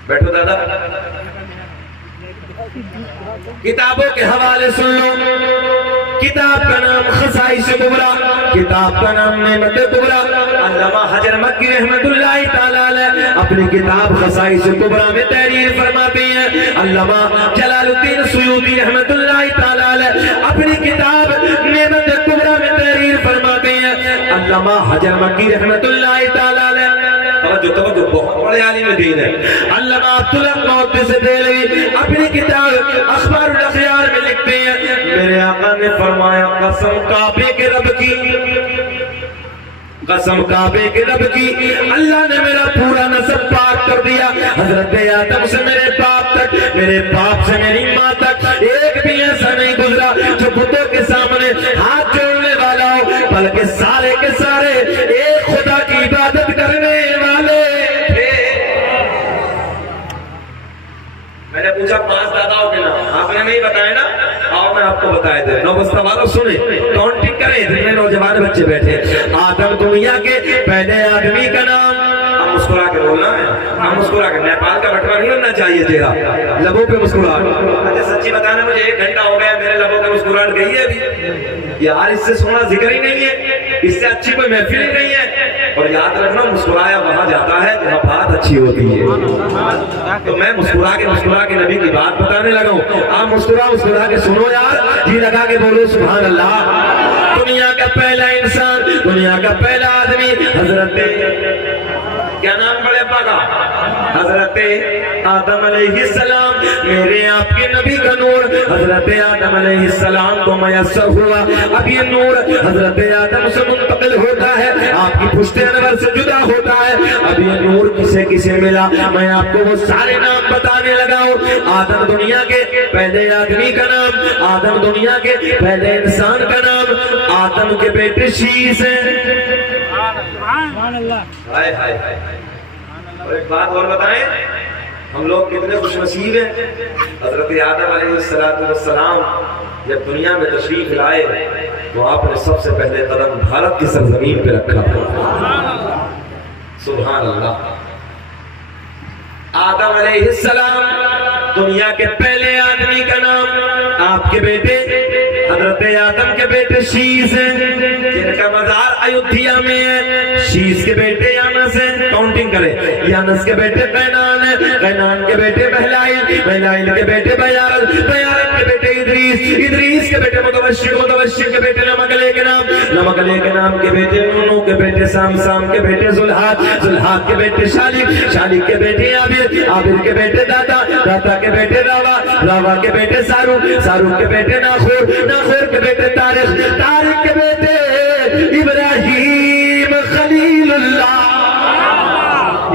बैठो दादा, किताबों के हवाले सुन लो। किताब का नाम खसाइस कुबरा, किताब का नाम नेमत कुबरा। अल्लामा हजर मक्की रहमतुल्लाह तआला अलैह अपनी किताब खसाइस कुबरा में तहरीर फरमाते हैं। अल्लामा जलालुद्दीन सुयूती रहमतुल्लाह तआला अलैह अपनी किताब नेमत कुबरा में तहरीर फरमाते हैं। अल्लामा हजर मक्की रहमतुल्लाह तआला अलैह तवज्जो बहुत बड़े आलिम दीन है। अल्लामा अब्दुल मुहद्दिस देलवी अपनी किताब अखबारुल अखयार में लिखते हैं, मेरे आका ने फरमाया कसम काबे के रब की, कसम काबे के रब की, अल्लाह ने मेरा पूरा नस्ब पाक कर दिया। हजरत आदम से मेरे बाप तक, मेरे बाप से मेरी माँ तक एक भी ऐसा नहीं गुजरा जो बुतों के सामने हाथ जोड़ने वाला हो, बल्कि सारे के सारे एक खुदा की इबादत करने वाले थे। मैंने पूछा 5 दादाओं के नाम, आपने नहीं बताया ना, आओ मैं आपको बताए दे। नौबस्ता वालों सुने, काउंटिंग करें, जितने नौजवान बच्चे बैठे। आदम दुनिया के पहले आदमी का नाम, हम मुस्कुरा के बोलना है, हम मुस्कुरा के, नेपाल का बटवा नहीं बनना चाहिए चेहरा, लबों पे मुस्कुराहट। अच्छा सच्ची बताना, मुझे 1 घंटा हो गया, मेरे लबों पे मुस्कुराहट गई है अभी यार, इससे सोना जिक्र ही नहीं है, इससे अच्छी कोई महफिल ही नहीं है। और याद रखना, मुस्कुराया वहां जाता है जहां बात अच्छी होती है। तो मैं मुस्कुरा के नबी की बात बताने लगा हूं। आप मुस्कुरा के सुनो यार, जी लगा के बोलो सुभान अल्लाह। दुनिया का पहला इंसान, दुनिया का पहला आदमी हजरत, क्या नाम बड़े अब्बा का, हजरत आदम अलैहिस्सलाम, मेरे आपके नबी का नूर हजरत आदम अलैहिस्सलाम को मयस्सर हुआ। अब ये नूर हजरत आदम से मुंतकिल होता है, आपकी पुश्ते अनवर से जुदा होता है। अब ये नूर किसे किसे मिला, मैं आपको वो सारे नाम बताने लगा हूँ। आदम दुनिया के पहले आदमी का नाम, आदम दुनिया के पहले इंसान का नाम, आदम के बेटे शीश है। हाय हाय हाय। और एक बात और बताएं, हम लोग कितने खुशनसीब हैं। हजरत आदम अलैहिस्सलाम जब दुनिया में तशरीफ लाए तो आपने सबसे पहले कदम भारत की सरजमीन पे रखा था। सुभान अल्लाह। आदम अलैहिस्सलाम दुनिया के पहले आदमी का नाम, आपके बेटे हजरत आदम के बेटे शीश हैं, जिनका मजार अयोध्या में है। शीश के बेटे याना से काउंटिंग करें। यानस के बेटे कैनान, कैनान के बेटे महलाइल, महलाइल के बेटे बयारत, बयारत के बेटे इदरीस, इदरीस के बेटे मुतवश्शिर, मुतवश्शिर के बेटे नमकले के नाम, नमकले के नाम के बेटे नूनू के बेटे साम, साम के बेटे जुल्हाद, जुल्हाद के बेटे शालिक, शालिक के बेटे आबिर, आबिर के बेटे दाता, दाता के बेटे रावा, रावा के बेटे सारू, सारू के बेटे नाखूर, नाखूर के बेटे तारिक, तारिक के बेटे इब्राहिम खलीलुल्लाह,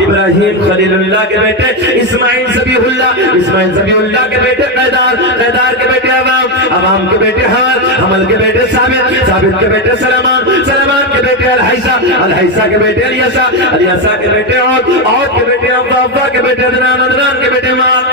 इब्राहिम खलीलुल्लाह के बेटे इस्माइल ज़बीहुल्लाह, इस्माइल ज़बीहुल्लाह के बेटे कैदार, कैदार के बेटे अवाम, अवाम के बेटे हमल, हमल के बेटे साबित, साबित के बेटे सलमान, सलमान के बेटे अलहैसा, अलहैसा के बेटे अलियासा, अलियासा के बेटे और के बेटे अव्वा, अव्वा के बेटे अदनान, अदनान के बेटे मात,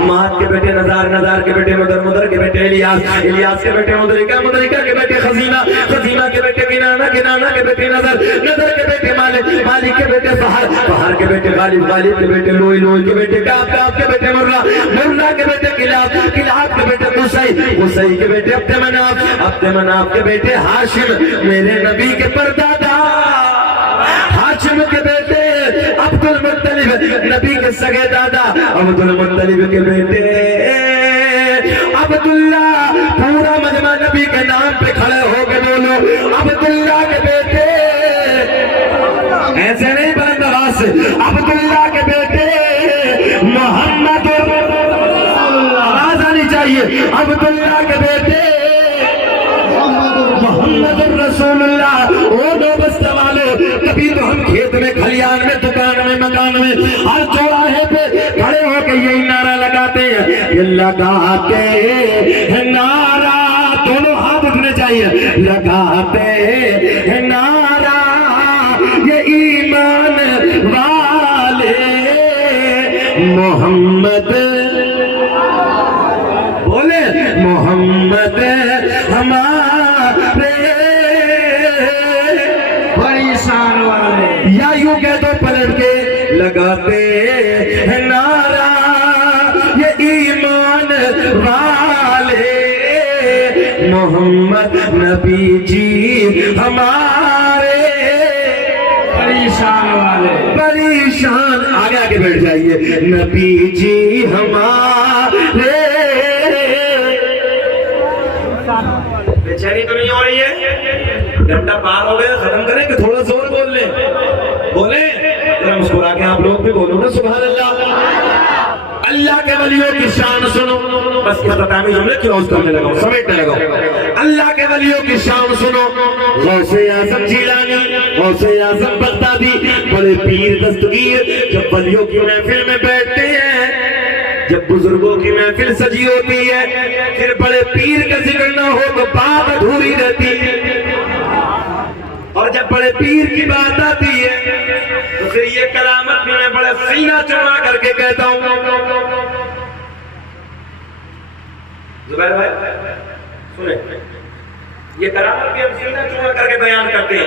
मात के बेटे नजार, नजार के बेटे मुदर, मुदर के बेटे इलियास, इलियास के बेटे मुदरिका, मुदरिका के बेटे खजीमा, खजीमा के बेटे किनाना, किनाना के बेटे नजर, नजर के बेटे मालिक, मालिक के बेटे फहर, फहर के बेटे गालिब, गालिब के बेटे लोई, लोई के बेटे काब, काब के बेटे मुर्रा, मुर्रा के बेटे किलाब, किलाब के बेटे कुसई, कुसई के बेटे अब्द मनाफ, अब्द मनाफ के बेटे हाशिम, मेरे नबी के परदादा हाशिम के बेटे अब्दुल मुत्तलिब, नबी के सगे दादा अब्दुल मुत्तलिब के बेटे अब्दुल्ला। पूरा मजमा नबी के नाम पे खड़े हो के बोलो अब्दुल्ला के बेटे, ऐसे नहीं बुलंद आवाज से, अब्दुल्ला के बेटे मोहम्मद, आवाज आनी चाहिए, अब्दुल्ला के बेटे मोहम्मद रसूलुल्लाह। ओ दो बस्ते वाले, कभी तो हम खेत में, खलियान में, दुकान में, मकान में, हर चौराहे पे खड़े होकर यही नारा लगाते हैं, ये लगाते हैं नारा, दोनों हाथ उठने चाहिए, लगाते हैं नारा ये ईमान वाले मोहम्मद, बोले मोहम्मद हमारे बड़ी शान वाले, या यूं कह दो पलट के लगाते हैं नारा ये ईमान वाले मोहम्मद नबी जी हमारे परेशान वाले, परेशान, आगे आगे बैठ जाइए, नबी जी हमारे। बेचैनी तो नहीं हो रही है? घंटा पार हो गया, खत्म करें कि थोड़ा जोर बोल ले, बोले मुस्कुरा के आप लोग भी बोलो ना सुभान अल्लाह। अल्लाह के वलियों की शान सुनो, बस इख्तितामी जुमले क्लोज करने लगा, समेटने लगा। अल्लाह के वलियों की शान सुनो, गौसे आज़म जिलानी, गौसे आज़म बगदादी, बड़े पीर दस्तगीर जब वलियों की महफिल में बैठते हैं, जब बुजुर्गों की महफिल सजी होती है, फिर बड़े पीर का जिक्र ना हो तो बात अधूरी रहती है, और जब बड़े पीर की बात आती है तो फिर ये करामत भी मैं बड़ा सीना चौड़ा करके कहता हूं। जुबैर भाई सुने, ये करामत भी हम सीना चौड़ा करके बयान करते हैं,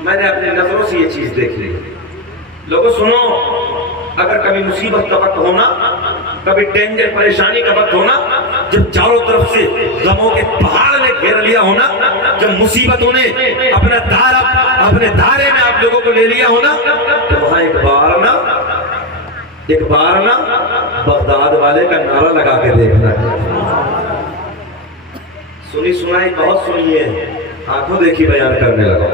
मैंने अपनी नजरों से ये चीज देख ली। लोगों सुनो, अगर कभी मुसीबत का वक्त होना, कभी डेंजर परेशानी का वक्त होना, जब चारों तरफ से गमों के पहाड़ ने घेर लिया होना, जब मुसीबतों ने अपने दायरे में आप लोगों को ले लिया होना, तो वहां एक बार ना बगदाद वाले का नारा लगा के देखना है। सुनी सुनाई बहुत सुनी है, आंखों देखी बयान करने लगा।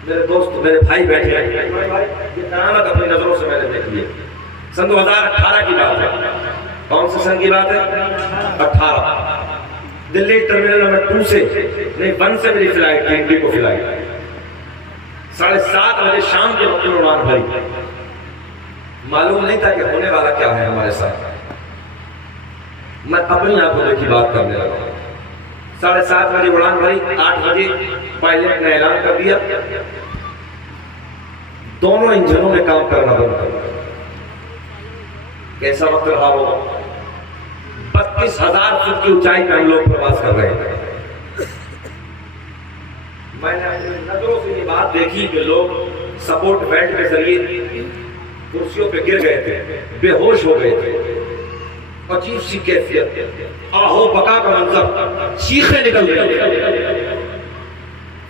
मेरे दोस्त, मेरे भाई बैठे हैं, ये करामत अपनी नजरों से मैंने देख ली। सन 2018 की बात है। कौन से सन की बात है? 18। दिल्ली टर्मिनल नंबर 2 से नहीं 1 से मेरी फ्लाइट थी, इंडिगो फ्लाइट। 7:30 बजे शाम के वक्त उड़ान भरी। मालूम नहीं था कि होने वाला क्या है हमारे साथ। मैं अपनी आंखों देखी बात करने लगा। 7:30 बजे उड़ान भरी, 8 बजे पायलट ने ऐलान कर दिया दोनों इंजनों में काम करना बंद कर दिया। कैसा वक्त रहा होगा? 32,000 फुट की ऊंचाई पर हम लोग प्रवास कर रहे थे। मैंने अपनी नजरों से ये बात देखी कि लोग सपोर्ट बेल्ट के जरिए कुर्सियों पे गिर गए थे, बेहोश हो गए थे। अजीब सी कैफियत, आहो बका का मंजर, चीखें निकल गई।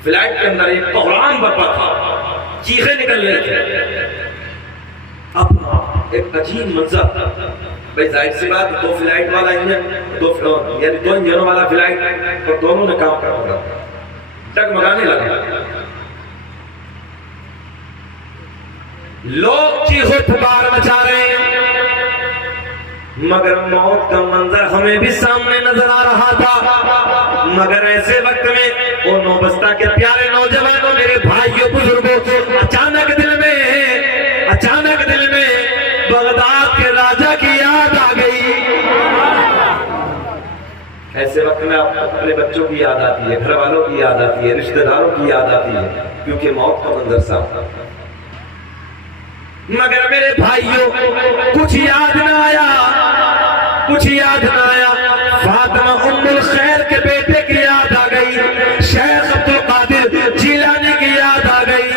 फ्लाइट के अंदर एक कोहराम बरपा था, चीखें निकल रही थी। अब एक अजीब मंजर, भाई जाहिर सी बात, दो फ्लाइट वाला इंजन, यानी दो इंजनों वाला फ्लाइट, और दोनों ने काम कर रहा, डगमगाने लगा। लोग चीखो पुकार मचा रहे हैं, मगर मौत का मंजर हमें भी सामने नजर आ रहा था। मगर ऐसे वक्त में वो नौबस्ता के प्यारे नौजवानों, मेरे भाइयों बुजुर्गों, अचानक दिल में बगदाद के राजा की याद आ गई। ऐसे वक्त में अपने बच्चों की याद आती है, घर वालों की याद आती है, रिश्तेदारों की याद आती है, क्योंकि मौत का मंजर साफ था। मगर मेरे भाइयों कुछ याद ना आया। फातिमा उम्मुल खैर के बेटे की याद आ गई, शेख अब्दुल कादिर जिलानी की याद आ गई।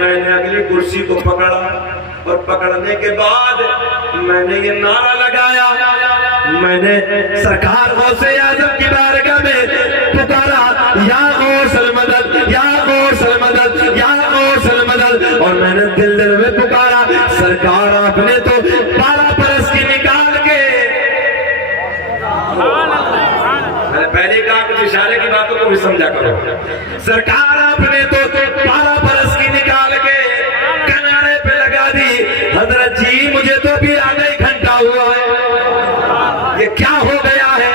मैंने अगली कुर्सी को पकड़ा और पकड़ने के बाद मैंने ये नारा लगाया, मैंने सरकार गौसे आजम की बारगाह में पुकारा, या गौसल मदद, या गौसल मदद, या गौसल मदद। और मैंने दिल में पुकारा, सरकार आपने तो 12 बरस की निकाल के, मैंने पहले कहा कुछ इशारे की बातों को भी समझा करो, सरकार आपने तो 12 बरस की निकाल के किनारे पे लगा दी। हजरत जी मुझे तो भी आधा ही घंटा हुआ है, ये क्या हो गया है,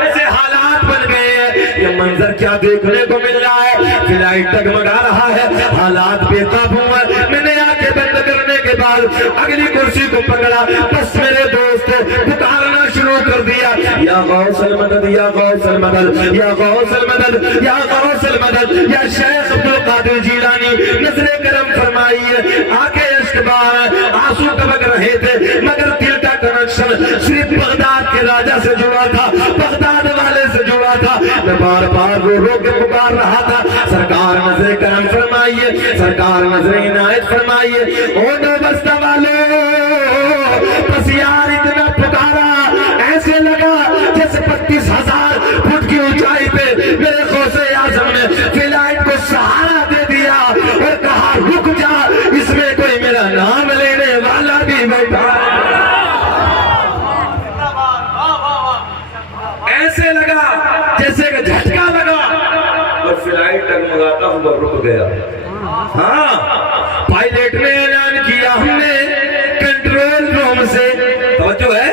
ऐसे हालात बन गए हैं, ये मंजर क्या देखने को मिल रहा है। फ्लाइट डगमगा रहा है, हालात बेकाबू है। मैंने आंखें बंद करने के बाद अगली कुर्सी को पकड़ा, बस मेरे दोस्तों पुकारना शुरू कर दिया, या गौसल मदद, या गौसल मदद, या गौसल मदद, या गौसल मदद, या शेख अब्दुल कादिर जिलानी नजरे करम फरमाइए। आंखें अश्कबार आंसू टपक रहे थे, मगर दिल का कनेक्शन सिर्फ बगदाद के राजा से जुड़ा था, बगदाद वाले से जुड़ा था। मैं बार बार रो के पुकार रहा था, सरकार नजरे करम फरमाइए, सरकार नजरे इनायत फरमाइए। ओ नौबस्ता वालों, बस यार इतना पुकारा, ऐसे लगा जैसे 32,000 फुट की ऊंचाई पे मेरे गौसे आजम ने फ्लाइट को सहारा दे दिया और कहा रुक जा, इसमें कोई मेरा नाम लेने वाला भी बैठा। ऐसे लगा जैसे कि झटका लगा और फ्लाइट डगमगाता हुआ रुक गया। हाँ, पायलट ने ऐलान किया, हमने कंट्रोल रूम से, तवज्जो है,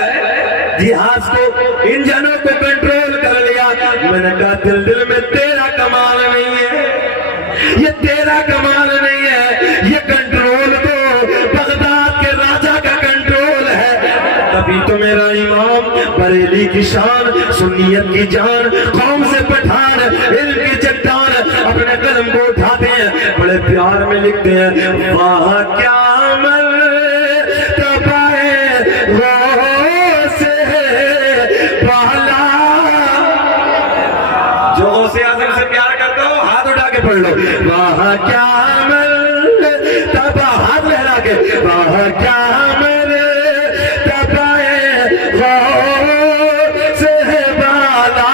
जहाज को, इंजनों को कंट्रोल कर लिया। मैंने कहा दिल में तेरा कमाल नहीं है, ये तेरा कमाल नहीं है, ये कंट्रोल तो बगदाद के राजा का कंट्रोल है। तभी तो मेरा इमाम, बरेली की शान, सुन्नियत की जान, कौम से पठान, इल्म की चट्टान, अपने कलम को उठाते हैं, बड़े प्यार में लिखते हैं, वाह क्या अमल तबाए वो से पहला। जो गौसे आज़म से प्यार करता हो हाथ उठा के पढ़ लो, वाह क्या अमल तबा, हाथ लहरा के, वाह क्या अमल तबाए वो से बाला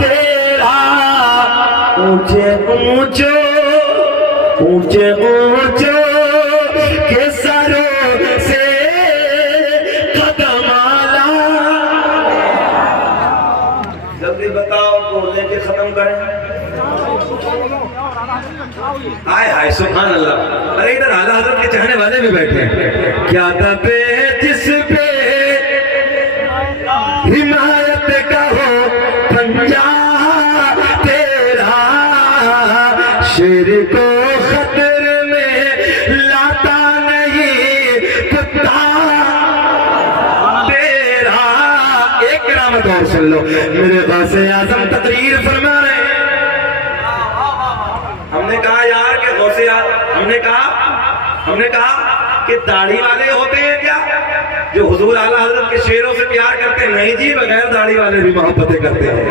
तेरा। ऊंचे ऊंचो ऊंचे ऊंचो के सरों से कदम आला। जल्दी बताओ, बोलने के खत्म करें। हाय हाय सुभान अल्लाह। अरे इधर आला हज़रत के चाहने वाले भी बैठे हैं। क्या दबे जिस पे हिमायत का हो पंजा तेरा, शेर को खतर में लाता नहीं कुत्ता तेरा। एक करामत और सुन लो, मेरे गौसे आज़म तकरीर फरमा रहे हैं। हमने कहा यार कि गौसे आज़म, हमने कहा कि दाढ़ी वाले होते हैं क्या जो हुजूर आला हजरत के शेरों से प्यार करते हैं? नहीं जी, बगैर दाढ़ी वाले भी मोहब्बतें करते हैं।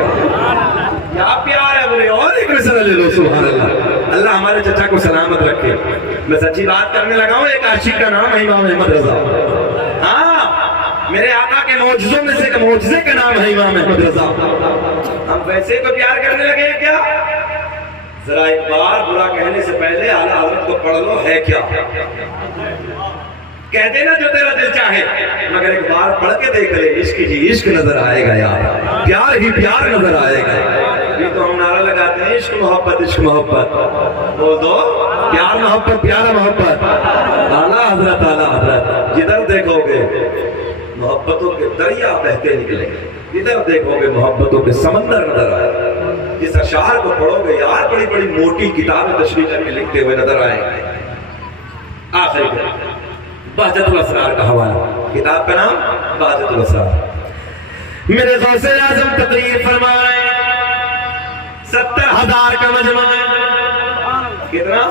क्या प्यार है बोले, और एक मिसाल ले लो। सुभान अल्लाह, अल्लाह हमारे चचा को सलामत रखे। मैं सच्ची बात करने लगा हूँ, एक आशिक का नाम है इमाम अहमद रजा। हाँ, मेरे आका के मौजज़ों में से एक मौजज़े का नाम है इमाम अहमद रजा। हम वैसे को प्यार करने लगे हैं क्या? जरा एक बार बुरा कहने से पहले आला हज़रत को पढ़ लो है क्या। कह देना जो तेरा दिल चाहे, मगर एक बार पढ़ के देख ले, इश्क ही इश्क नजर आएगा यार, प्यार ही प्यार नजर आएगा। ये तो हम नारा लगाते हैं इश्क मोहब्बत इश्क मोहब्बत, बोल दो प्यार मोहब्बत प्यार मोहब्बत। आला हजरत जिधर देखोगे मोहब्बतों के दरिया बहते निकलेंगे, जिधर देखोगे मोहब्बतों के समंदर नजर आएंगे। जिस अशार को पढ़ोगे यार बड़ी बड़ी मोटी किताबें तशरीह करके लिखते हुए नजर आएंगे। आखिरी बहजतुल असरार का हवाला, किताब का नाम बहजतुल असरार। मेरे गौसे आज़म तकरीर फरमाए 70,000 का मजमा। कितना?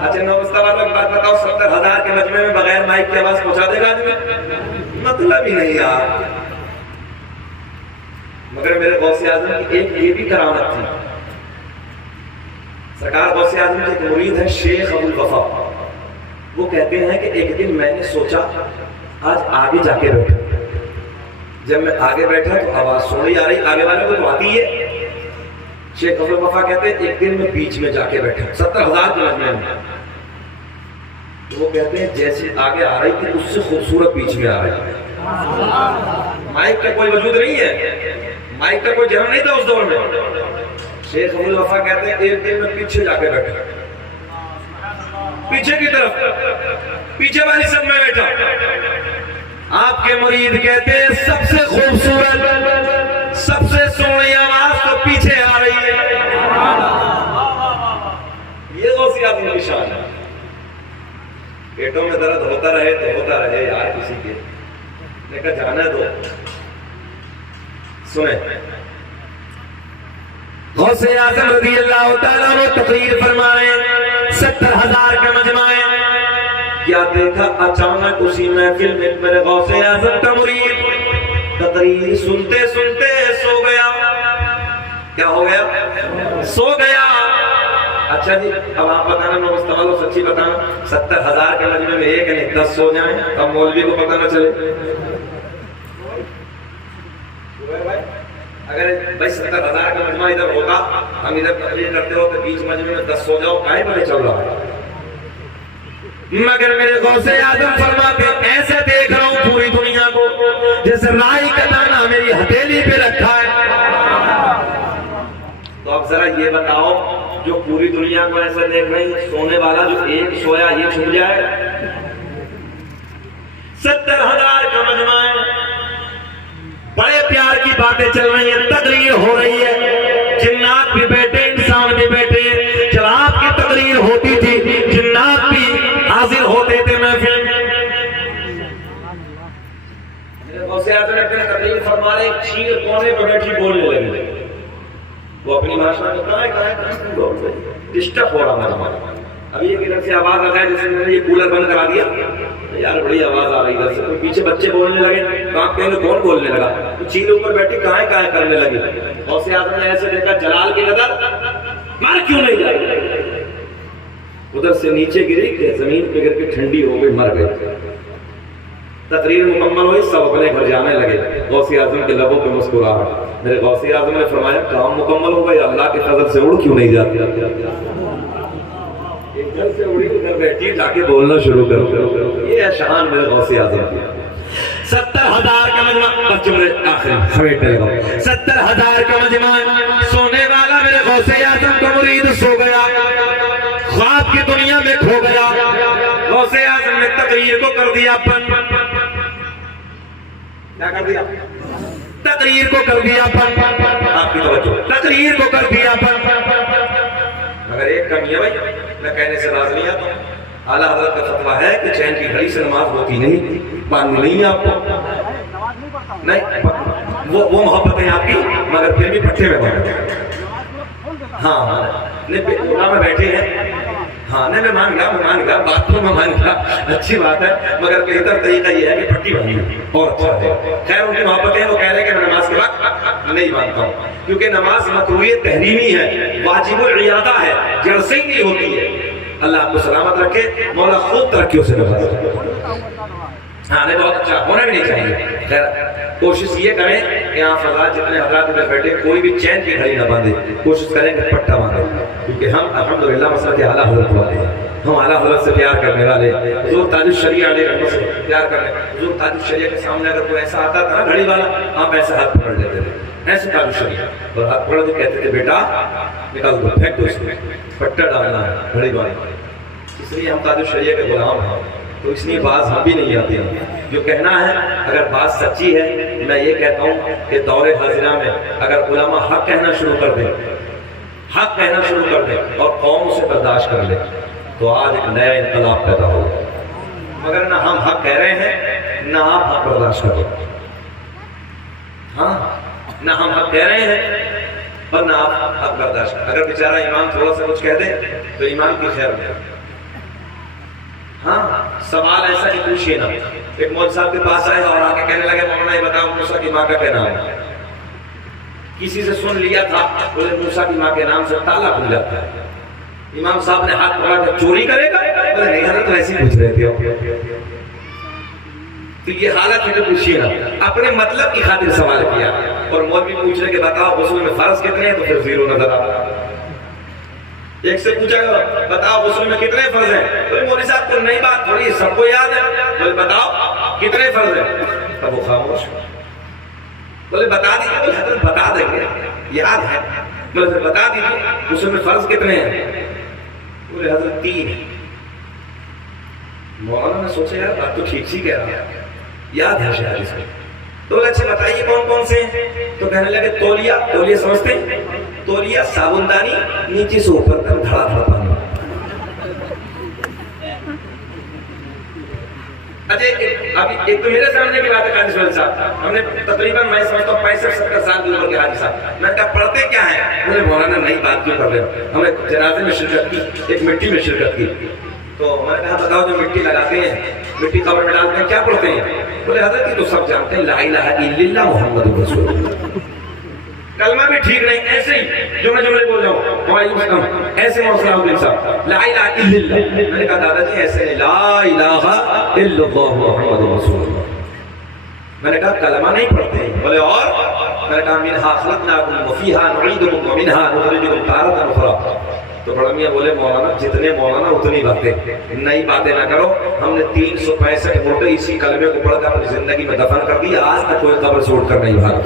अच्छा नौबस्ता वालों की बात बताओ, 70,000 के मजमे में बगैर माइक की आवाज पहुंचा देगा आदमी? मतलब ही नहीं यार। मगर मेरे गौसे आज़म की एक ये भी करामत थी। सरकार गौसे आज़म के एक मुरीद है शेख अबुल वफा। वो कहते हैं कि एक दिन मैंने सोचा आज आगे जाके बैठा। जब मैं आगे बैठा तो आवाज सुनी आ रही, आगे वाले को तो आती है। शेख अब्दुल वफा कहते हैं एक दिन मैं बीच में जाके बैठा 70,000 के मजमे में। तो वो कहते हैं जैसे आगे आ रही थी उससे खूबसूरत बीच में आ रही है। माइक का कोई वजूद नहीं है, माइक का कोई जन्म नहीं था उस दौर में। शेख अब्दुल वफा कहते हैं एक दिन मैं पीछे जाके बैठा, पीछे की तरफ, पीछे वाली सब में बैठा। आपके मुरीद कहते हैं सबसे खूबसूरत सबसे सोहनी आवाज तो पीछे आ रही है। ये गौसे आज़म की शान है। पेटों में दर्द होता रहे तो होता रहे यार, किसी के लेकर जाना दो। सुने गौसे आज़म रज़ी अल्लाह तआला अन्हु तकरीर फरमाए 70,000 का मजमा है। क्या देखा अचानक उसी महफिल में मेरे गौसे आज़म का मुरीद तकरीर सुनते सुनते सो गया। क्या हो गया? सो गया। अच्छा जी अब आप बताना नौबस्ता वालों सच्ची बताना, 70,000 के मजमे में एक नहीं 10 सो जाए तब मौलवी को पता न चले। अगर भाई 70,000 का मजमा इधर होता, हम इधर तकरीर करते हो तो बीच मजमे में 10 सो जाओ, काहे पता चल रहा है। मगर मेरे गौसे आज़म फरमाते ऐसे देख रहा हूं पूरी दुनिया को जैसे राई का दाना मेरी हथेली पे रखा है। तो अब जरा ये बताओ जो पूरी दुनिया को ऐसे देख रही, सोने वाला जो एक सोया ये छुप जाए। 70,000 का मजमा है, बड़े प्यार की बातें चल रही है, तकरीर हो रही है, जिन्नात भी बैठे इंसान भी बैठे। जब आपकी तकरीर होती थी जिन्नात भी हाजिर होते थे महफिल में। मेरे गौसे आज़म ने अपने तकरीर फरमा रहे, एक चीर कोने पर बैठी बोलने लगी। वो अपनी भाषा में कहाँ डिस्टर्ब हो रहा था। अभी एक इधर से आवाज आ जाए जैसे मैंने ये कूलर बंद करा दिया, यार बड़ी आवाज आ रही इधर से, तो पीछे बच्चे बोलने लगे, तो आप कहेंगे कौन बोलने लगा? तो चील ऊपर बैठी कहाँ करने लगी। गौसे आज़म ने ऐसे देखा जलाल की नजर मार क्यों नहीं जाए, उधर से नीचे गिरी, जमीन पे गिर के ठंडी हो गई, मर गई। तकरीर मुकम्मल हुई, सब अपने घर जाने लगे। गौसे आज़म के लबों पे मुस्कुराहट। मेरे गौसे आज़म ने फरमाया काम मुकम्मल हो गया, अल्लाह के फजल से उड़ क्यों नहीं जाती? एकदम से उड़ी उधर बैठी जाके बोलना शुरू करो। ये है शान मेरे गौसे आज़म की। 70,000 का मजमा, 70,000 का मजमा, सोने वाला मेरे गौसे आज़म का मुरीद सो गया, ख्वाब की दुनिया में खो गया। गौसे आज़म ने तकरीर को कर दिया बंद। क्या कर दिया? तकरीर को कर दिया बंद। आपकी तवज्जो, तकरीर को कर दिया बंद। मगर एक कमी है भाई, मैं कहने से राज नहीं आता। आला हज़रत का फतवा है कि चैन की घड़ी से नमाज होती नहीं, मालूम नहीं है आपको? नहीं, वो मोहब्बत है आपकी, मगर फिर भी पट्टे में बैठे। हाँ में बैठे हैं, हाँ नहीं मैं मान गया बाथरूम में मान गया, अच्छी बात है, मगर बेहतर तरीका ये है कि पट्टी बनी और अच्छा है। खैर उनकी मोहब्बत है, वो कह रहे हैं कि मैं नमाज के वक्त नहीं मानता हूँ, क्योंकि नमाज मकरूह तहरीमी है, वाजिबुल इयादा है, जड़ से ही नहीं होती है। अल्लाह आपको सलामत रखे, मौला खूब तरक्कियों से नवाजे। हाँ नहीं बहुत अच्छा, होना भी नहीं चाहिए। खैर कोशिश ये करें कि आप हजरात जितने हजरात इधर बैठे कोई भी चैन की घड़ी ना बांधे, कोशिश करें कि पट्टा बांधे, क्योंकि हम अल्हम्दुलिल्लाह मसला के आला हज़रत वाले हैं, हम आला हज़रत से प्यार करने वाले, हुज़ूर ताजुश शरिया अलैहि से प्यार करने। हुज़ूर ताजुश शरिया के सामने अगर कोई ऐसा आता था ना घड़ी वाला, आप ऐसे हाथ पकड़ लेते थे, ऐसे ताजुश शरिया, और हाथ पकड़ के कहते थे बेटा निकाल दो, फेंक दो इसमें, पट्टा डालना है घड़ी वाले। इसलिए हम ताजुश शरिया के गुलाम हैं, तो इसलिए बात हम भी नहीं आती हैं। जो कहना है अगर बात सच्ची है, मैं ये कहता हूँ कि दौरे हाजिरा में अगर उलमा हक कहना शुरू कर दे, हक कहना शुरू कर दे और कौम उसे बर्दाश्त कर ले, तो आज एक नया इनकलाब पैदा होगा। मगर ना हम हक कह रहे हैं ना आप हक बर्दाश्त करो, हाँ ना हम हक कह रहे हैं और ना आप हक बर्दाश्त। अगर बेचारा इमाम थोड़ा सा कुछ कह दे तो इमाम की खैर में, हाँ सवाल ऐसा कि पूछिए ना। एक मौलवी साहब के पास आए और आके कहने लगे मौलाना ये बताओ मूसा की माँ का क्या नाम है। किसी से सुन लिया था, बोले मूसा की माँ के नाम से ताला खुल जाता है। इमाम साहब ने हाथ पकड़ा था, चोरी करेगा? बोले नहीं हजरत तो ऐसे ही पूछ रहे थे। तो ये हालत है, तो पूछिए ना, अपने मतलब की खातिर सवाल किया और मौलवी पूछ रहे कि बताओ गुस्ल में फर्ज कितने हैं, तो फिर जीरो नजर आता। एक से पूछा बताओ गुस्ल में कितने फर्ज हैं, तो मौलवी साहब को नई बात थोड़ी, सबको याद है। बोले बताओ कितने फर्ज हैं, तब वो खामोश। बोले बता दीजिए, बोले हजरत बता देंगे, याद है। बोले फिर बता दीजिए गुस्ल में फर्ज कितने हैं। बोले हजरत 3। मौलाना ने सोचा यार बात तो ठीक सी कह रहा है, याद है शायद इसको। तो बोले अच्छा बताइए कौन कौन से हैं। तो कहने लगे तौलिया, तौलिया समझते हैं, तौलिया साबुनदानी, नीचे से ऊपर तक धड़ा धड़ा पानी। अच्छा अभी एक तो मेरे सामने की बात है काजी साहब, हमने तकरीबन मैं समझता हूँ 65-70 साल की उम्र के हाजी साहब। मैं कहा पढ़ते क्या है, बोले मौलाना नई बात क्यों कर रहे हो। हमें जनाजे में शिरकत की, एक मिट्टी में शिरकत की। तो मैंने कहा बताओ जो मिट्टी लगाते हैं, मिट्टी कब्र में डालते हैं, क्या पढ़ते हैं। बोले हजरत की तो सब जानते हैं, ला इलाहा इल्लल्लाह मुहम्मदुर रसूलुल्लाह। कलमा भी ठीक नहीं, ऐसे ही जो मैं बोल रहा हूँ ऐसे मौसलाउद्दीन साहब ला इलाहा इल्लल्लाह। मैंने कहा दादाजी ऐसे नहीं, ला इलाहा इल्लल्लाह मुहम्मदुर रसूलुल्लाह। मैंने कहा कलमा नहीं पढ़ते हैं। बोले और? मैंने कहा मिनहा खलकनाकुम व फीहा नुईदुकुम व मिनहा नुखरिजुकुम तारतन उखरा। तो बड़ा मियां बोले मौलाना जितने मौलाना उतनी बातें, नई बातें ना करो। हमने 365 मोटे इसी कलमे को पढ़कर अपनी जिंदगी में दफन कर दिया, आज तक कोई कब्र से उठकर नहीं भागा।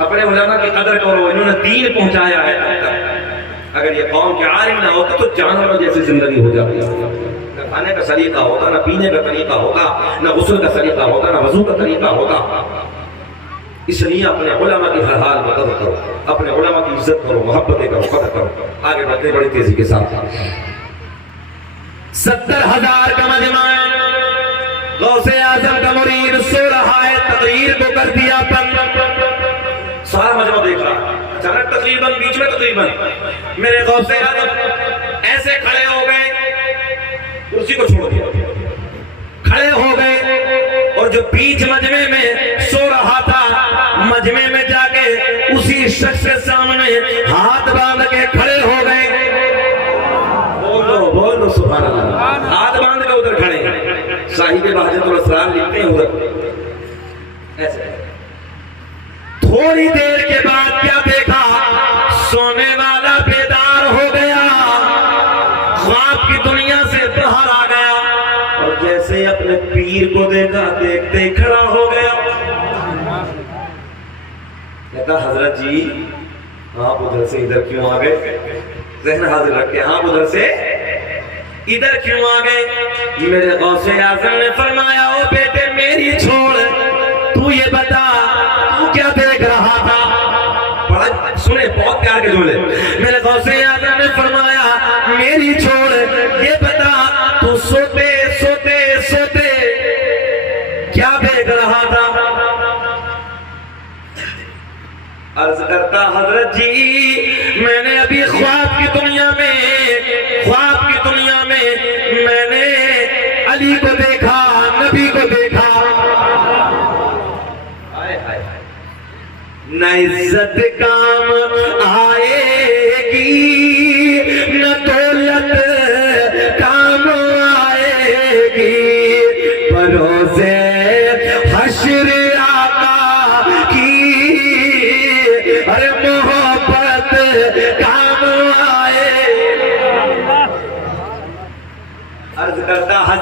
अपने उलमा की कदर करो, इन्होंने दीन पहुंचाया है तब तक। अगर ये कौम के आलिम ना होता तो जानवरों जैसी जिंदगी हो जाती। न खाने का सलीका होता, न पीने का तरीका होता, न गुस्ल का सलीका होता, न वजू का तरीका होता। इसलिए अपने उलमा की हर हाल में कदर करो, अपने उलमा की इज्जत करो, मोहब्बतें करो, कदर करो। आगे बढ़ते बड़ी तेजी के साथ 70,000 का मजमा गौसे आजम का मुरीद सो रहा है, तकरीर को कर दिया बंद। सारा मजमा देख रहा, अचानक तकरीबन बीच में तकरीबन मेरे गौसे आजम ऐसे खड़े हो गए, कुर्सी को छोड़ दिया, खड़े हो गए और जो बीच मजमे में सो रहा था, मजमे में जाके उसी शख्स के सामने हाथ बांध के खड़े हो गए। बोल दो सुभान अल्लाह। हाथ बांध के उधर खड़े, साहिब बहादुर असरार लिखते हैं उधर ऐसे। थोड़ी देर के बाद क्या देखा, सोने वाला बेदार हो गया, ख्वाब की दुनिया से बाहर आ गया और जैसे अपने पीर को देखा, देखते खड़ा हो गया। कहता हजरत जी आप उधर से इधर क्यों आ गए, ज़हन हाजिर रखे, आप उधर से इधर क्यों आ गए। मेरे गौसे आज़म ने फरमाया ओ बेटे मेरी छोड़, तू ये बता तू क्या देख रहा था। बड़ा सुने, बहुत प्यार के जुमले। मेरे गौसे आज़म ने फरमाया मेरी छोड़, ये बता तू सोते सोते सोते क्या देख रहा था। अर्ज करता हजरत जी मैंने अभी ख्वाब की दुनिया में मैंने अली को देखा, नबी को देखा। न इज्जत काम आएगी, न दौलत काम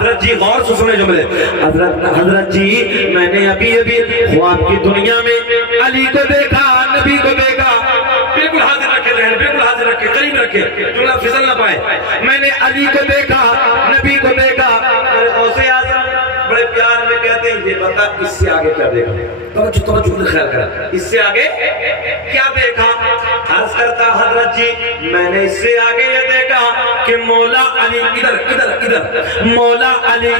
हजरत जी गौर से सुने जुमले। हजरत जी मैंने अभी अभी ख्वाब की दुनिया में अली को देखा, नबी को देखा। बिल्कुल हाजिर रखे रहन, बिल्कुल हाजिर रखे, करीब रखे, जुमला फिसल ना पाए। मैंने अली को देखा, नबी को देखा। गौसे आज़म बड़े प्यार में कहते हैं ये बता इससे आगे क्या देखा। तो ख्याल करा इससे आगे क्या देखा। अर्ज करता हजरत जी मैंने इससे आगे ये देखा कि मौला अली इधर इधर इधर मौला अली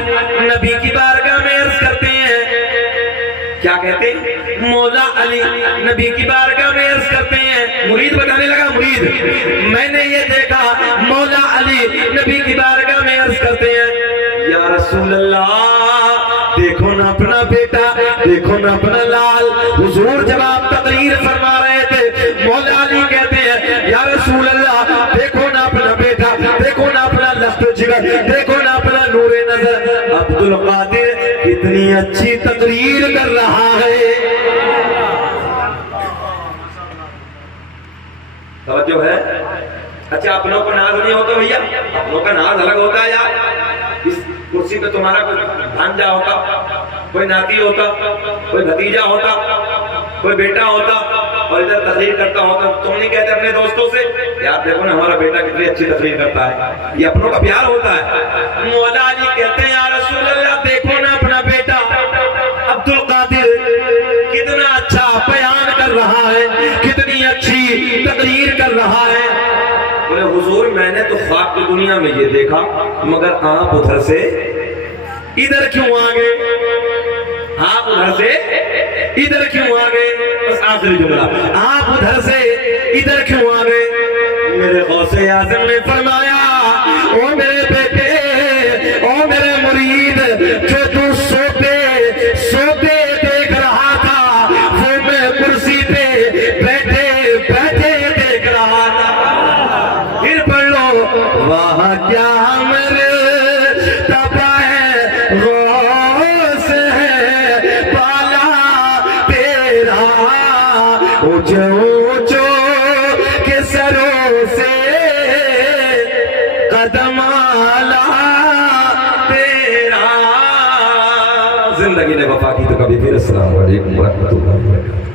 नबी की बारगाह में अर्ज करते हैं, क्या कहते हैं, मौला अली नबी की बारगाह में अर्ज करते हैं। मुरीद बताने लगा, मुरीद मैंने ये देखा मौला अली नबी की बारगाह में अर्ज करते हैं, या रसूल अल्लाह देखो ना अपना बेटा, देखो ना अपना लाल। हुजूर जब आप तकरीर फरमा रहे थे मौला अली कहते हैं या रसूल अल्लाह देखो ना अपना बेटा, देखो ना अपना लफ्ज़ जिगर, देखो ना अपना नूरे नजर। अब्दुल कादिर कितनी अच्छी तकरीर कर रहा है। तवज्जो है। अच्छा आप लोग को नाज नहीं होता भैया, आप लोग का नाज अलग होता है यार। इस कुर्सी पे तुम्हारा कोई भांजा होता, कोई नाती होता, कोई भतीजा होता, कोई बेटा होता और इधर तकरीर करता होता, तुम नहीं कहते अपने दोस्तों से यार देखो ना हमारा बेटा कितनी अच्छी तकरीर करता है। ये अपनों का प्यार होता है। मौला अली कहते हैं या रसूल अल्लाह देखो ना अपना बेटा अब्दुल कादिर कितना अच्छा बयान कर रहा है, कितनी अच्छी तकरीर कर रहा है। बोले हुजूर मैंने तो ख्वाब की दुनिया में ये देखा, मगर आप उधर से इधर क्यों आ गए, आप उधर से इधर क्यों आ गए। बस आखिरी जुमला, आप उधर से इधर क्यों आ गए। मेरे गौसे आज़म ने फरमाया ओ मेरे बेटे, ओ मेरे मुरीद, जो तू सोते सोते देख रहा था वो मैं कुर्सी पे बैठे बैठे देख रहा था। फिर पढ़ लो वाह क्या मेरे तबा है गौस है पाला तेरा, ऊंचो ऊंचो के सरों से कदम आला तेरा। जिंदगी ने वफा की तो कभी फिर। अस्सलाम वालेकुम व रहमतुल्लाहि व बरकातहू।